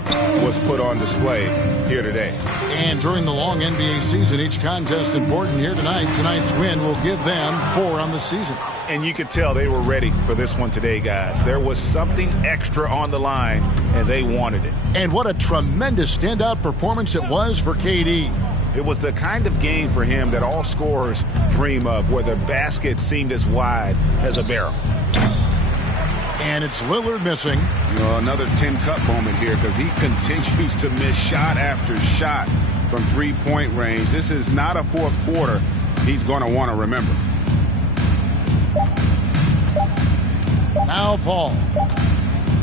was put on display here today. And during the long NBA season, each contest important here tonight. Tonight's win will give them 4 on the season. And you could tell they were ready for this one today, guys. There was something extra on the line, and they wanted it. And what a tremendous standout performance it was for KD. It was the kind of game for him that all scorers dream of, where the basket seemed as wide as a barrel. And it's Lillard missing. You know, another Tin Cup moment here, because he continues to miss shot after shot from three-point range. This is not a fourth quarter he's going to want to remember. Now Paul.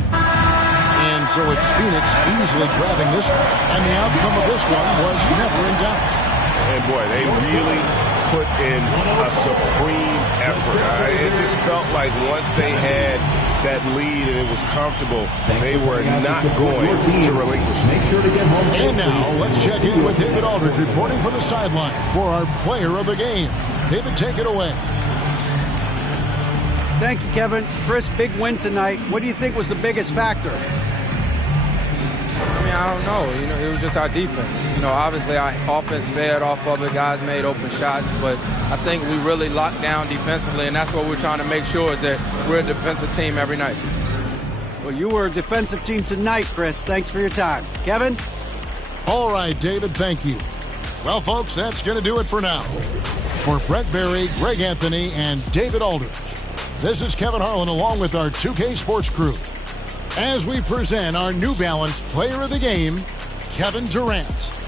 And so it's Phoenix easily grabbing this one. And the outcome of this one was never in doubt. And boy, they really put in a supreme effort. It just felt like once they had that lead, and it was comfortable. They were not going to relinquish. Make sure to get home safe. And now let's check in with David Aldridge reporting from the sideline for our player of the game. David, take it away. Thank you, Kevin. Chris, big win tonight. What do you think was the biggest factor? I mean, I don't know. It was just our defense. Obviously our offense fed off of it. Guys made open shots, but I think we really locked down defensively, and that's what we're trying to make sure is that we're a defensive team every night. Well, you were a defensive team tonight, Chris. Thanks for your time. Kevin? All right, David, thank you. Well, folks, that's going to do it for now. For Brett Berry, Greg Anthony, and David Aldridge, this is Kevin Harlan along with our 2K Sports crew as we present our New Balance Player of the Game, Kevin Durant.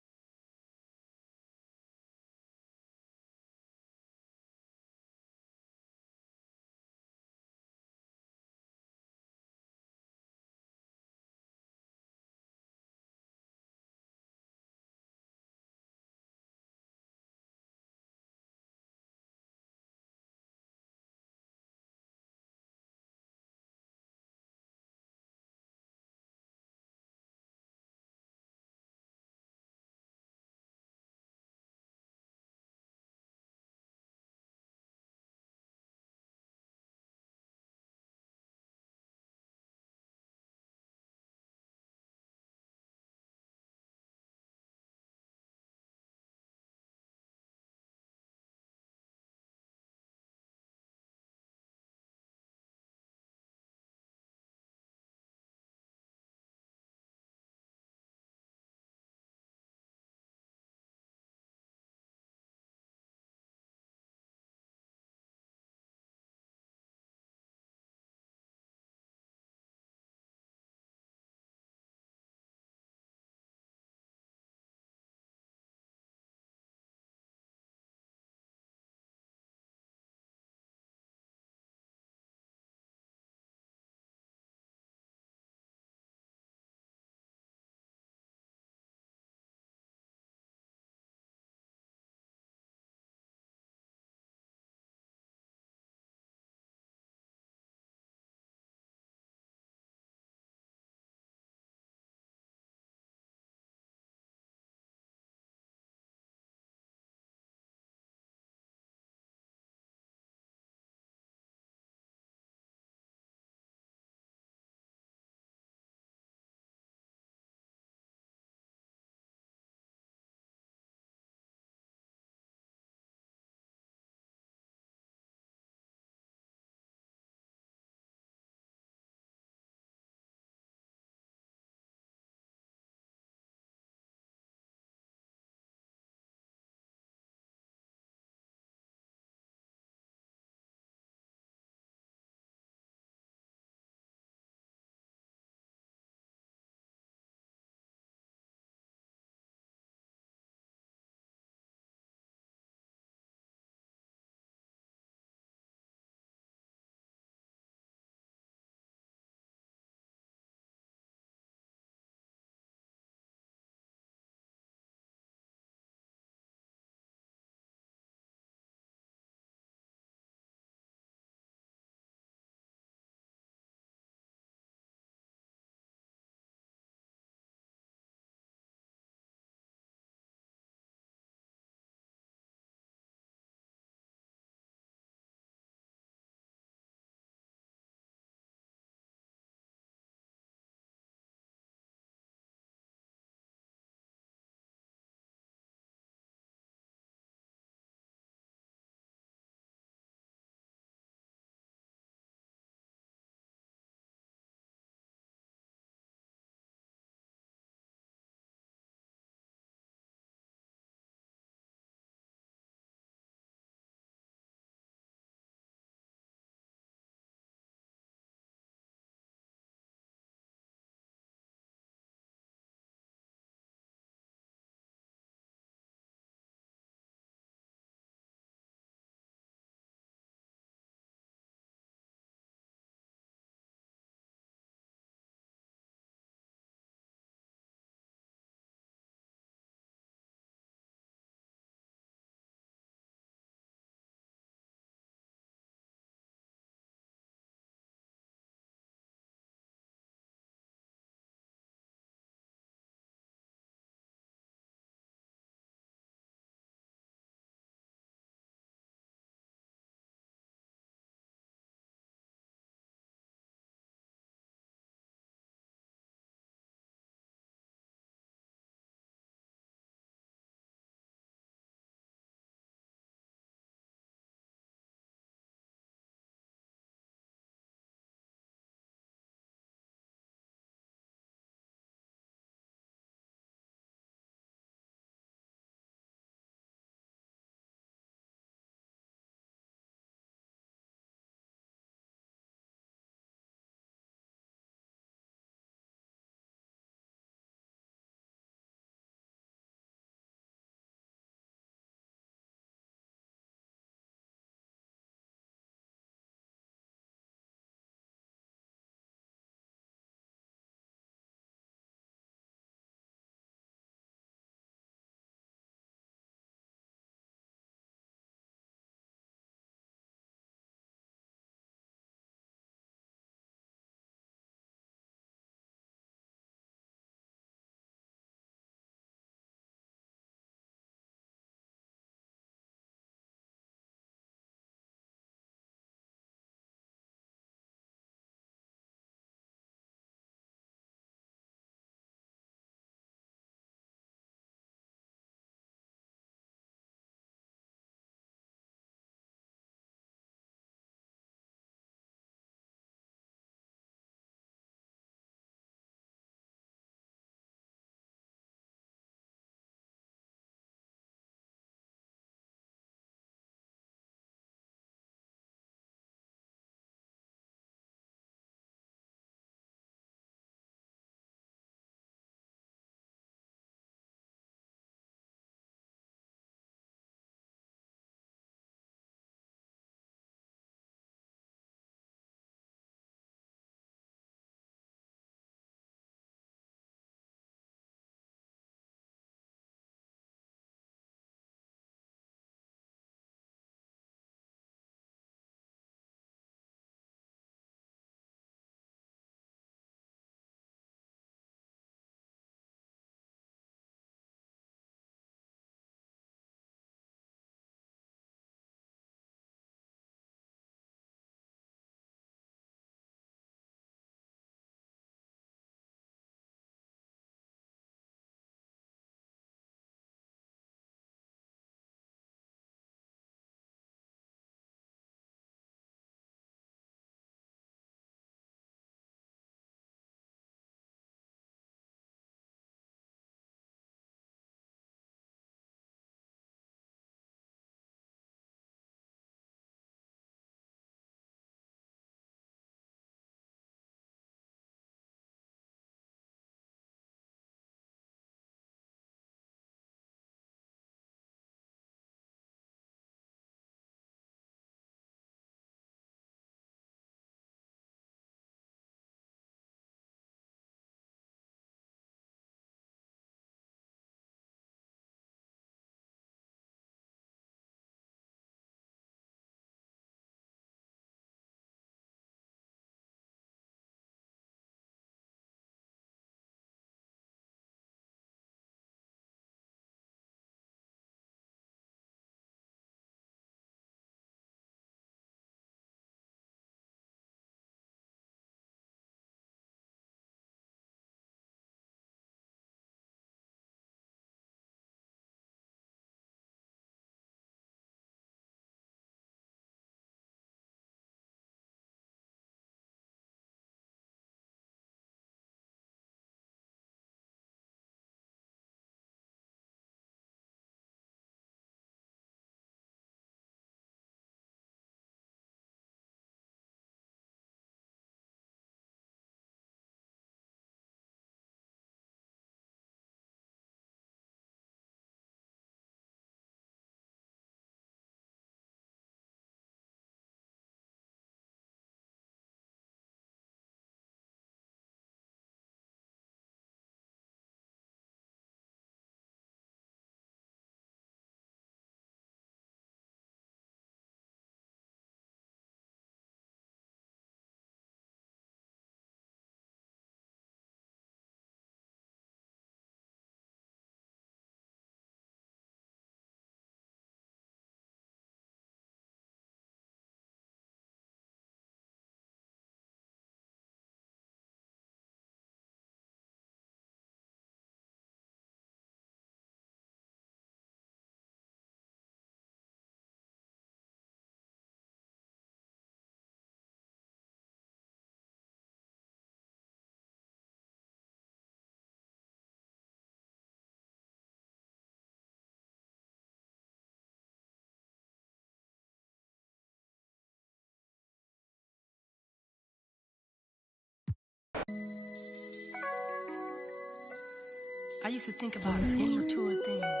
I used to think about immature things.